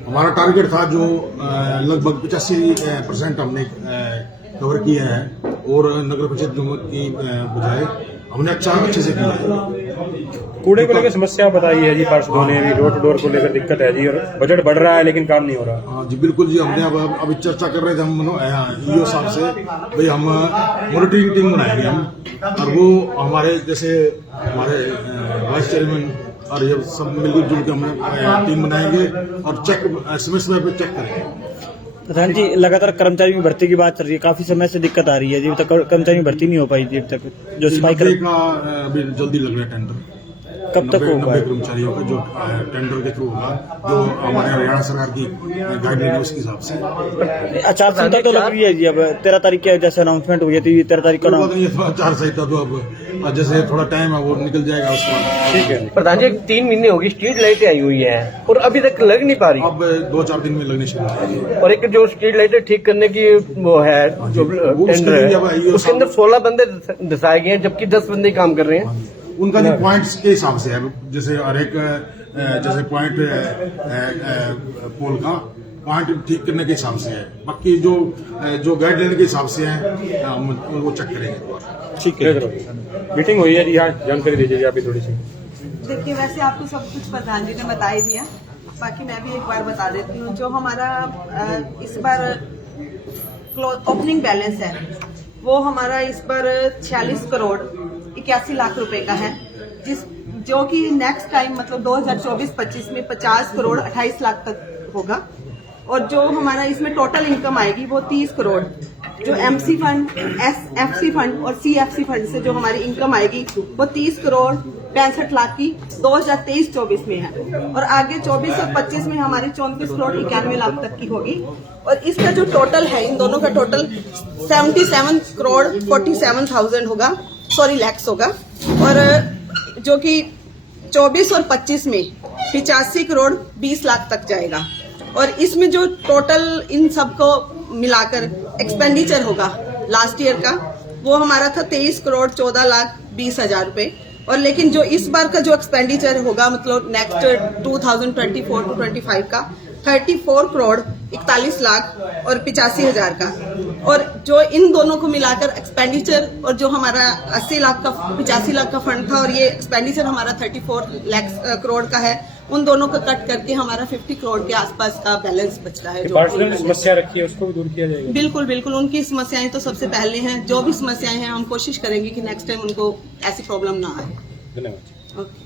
हमारा टारगेट था जो लगभग 85% हमने कवर किया है और नगर परिषद की बजाय हमने अच्छे से किया है। कूड़े को लेकर समस्या बताई है जी पार्षदों ने, भी डोर टू डोर को लेकर दिक्कत है जी, और बजट बढ़ रहा है लेकिन काम नहीं हो रहा। हाँ जी बिल्कुल जी, हमने अब अभी चर्चा कर रहे थे हम ईओ साहब से, भाई हम मॉनिटरिंग टीम बनाएंगे हम, और वो हमारे जैसे हमारे वाइस चेयरमैन और ये सब मिलजुल जुल के हम टीम बनाएंगे और चेक समय समय पे चेक करेंगे। प्रधान जी, लगातार कर्मचारी की भर्ती की बात चल रही है, काफी समय से दिक्कत आ रही है जी, अभी तक कर्मचारी की भर्ती नहीं हो पाई जी अभी तक। जो सफाई का अभी जल्दी लग रहा है टेंडर, कब तक होगा? 90 कर्मचारियों का जो टेंडर के थ्रू होगा, जो हमारे हरियाणा सरकार की गाइडलाइन है उसके हिसाब से। आचार संहिता तो लग रही है जी, अब 13 तारीख की जैसे अनाउंसमेंट हुई थी 13 तारीख को आचार संहिता तो अब जैसे थोड़ा टाइम है वो निकल जाएगा उसके बाद। ठीक है प्रधान जी, 3 महीने होगी स्ट्रीट लाइटें आई हुई हैं और अभी तक लग नहीं पा रही। अब 2-4 दिन में लगनी शुरू होगी। और एक जो स्ट्रीट लाइटें ठीक करने की वो है जो टेंडर है उसके अंदर 16 बंदे दसाए गए हैं जबकि 10 बंदे काम कर रहे हैं। उनका जो पॉइंट्स के हिसाब से है, जैसे हर एक जैसे पॉइंट पोल का पॉइंट ठीक करने के हिसाब से है, बाकी जो गाइडलाइन के हिसाब से है हम वो चेक करेंगे। ठीक है, मीटिंग हुई है जी, यहाँ जानकारी दीजिएगा अभी थोड़ी सी। देखिए, वैसे आपको सब कुछ प्रधान जी ने बता ही दिया, बाकी मैं भी एक बार बता देती हूँ। जो हमारा इस बार ओपनिंग बैलेंस है वो हमारा इस बार 46 करोड़ 81 लाख रुपए का है, जो कि नेक्स्ट टाइम मतलब 2024-25 में 50 करोड़ 28 लाख तक होगा। और जो हमारा इसमें टोटल इनकम आएगी वो 30 करोड़, जो एमसी फंड, एसएफसी फंड और सीएफसी फंड से जो हमारी इनकम आएगी वो 30 करोड़ 65 लाख की 2023-24 में है। और आगे 24 और 25 में हमारी 34 करोड़ 91 लाख तक की होगी। और इसका जो टोटल है, इन दोनों का टोटल 77 करोड़ 47,000 होगा, सॉरी लैक्स होगा। और जो कि 24 और 25 में 85 करोड़ 20 लाख तक जाएगा। और इसमें जो टोटल इन सबको मिलाकर एक्सपेंडिचर होगा लास्ट ईयर का वो हमारा था 23 करोड़ 14 लाख 20 हजार रुपए। और लेकिन जो इस बार का जो एक्सपेंडिचर होगा मतलब नेक्स्ट 2024-25 का 34 करोड़ 41 लाख और 85 हजार का। और जो इन दोनों को मिलाकर एक्सपेंडिचर और जो हमारा 80 लाख का 85 लाख का फंड था और ये एक्सपेंडिचर हमारा 34 करोड़ का है, उन दोनों को कट करके हमारा 50 करोड़ के आसपास का बैलेंस बचता है। जो समस्या रखी है उसको भी दूर किया जाएगा। बिल्कुल बिल्कुल, उनकी समस्याएं तो सबसे पहले हैं। जो भी समस्याएं हैं हम कोशिश करेंगे कि नेक्स्ट टाइम उनको ऐसी प्रॉब्लम ना आए। धन्यवाद। ओके।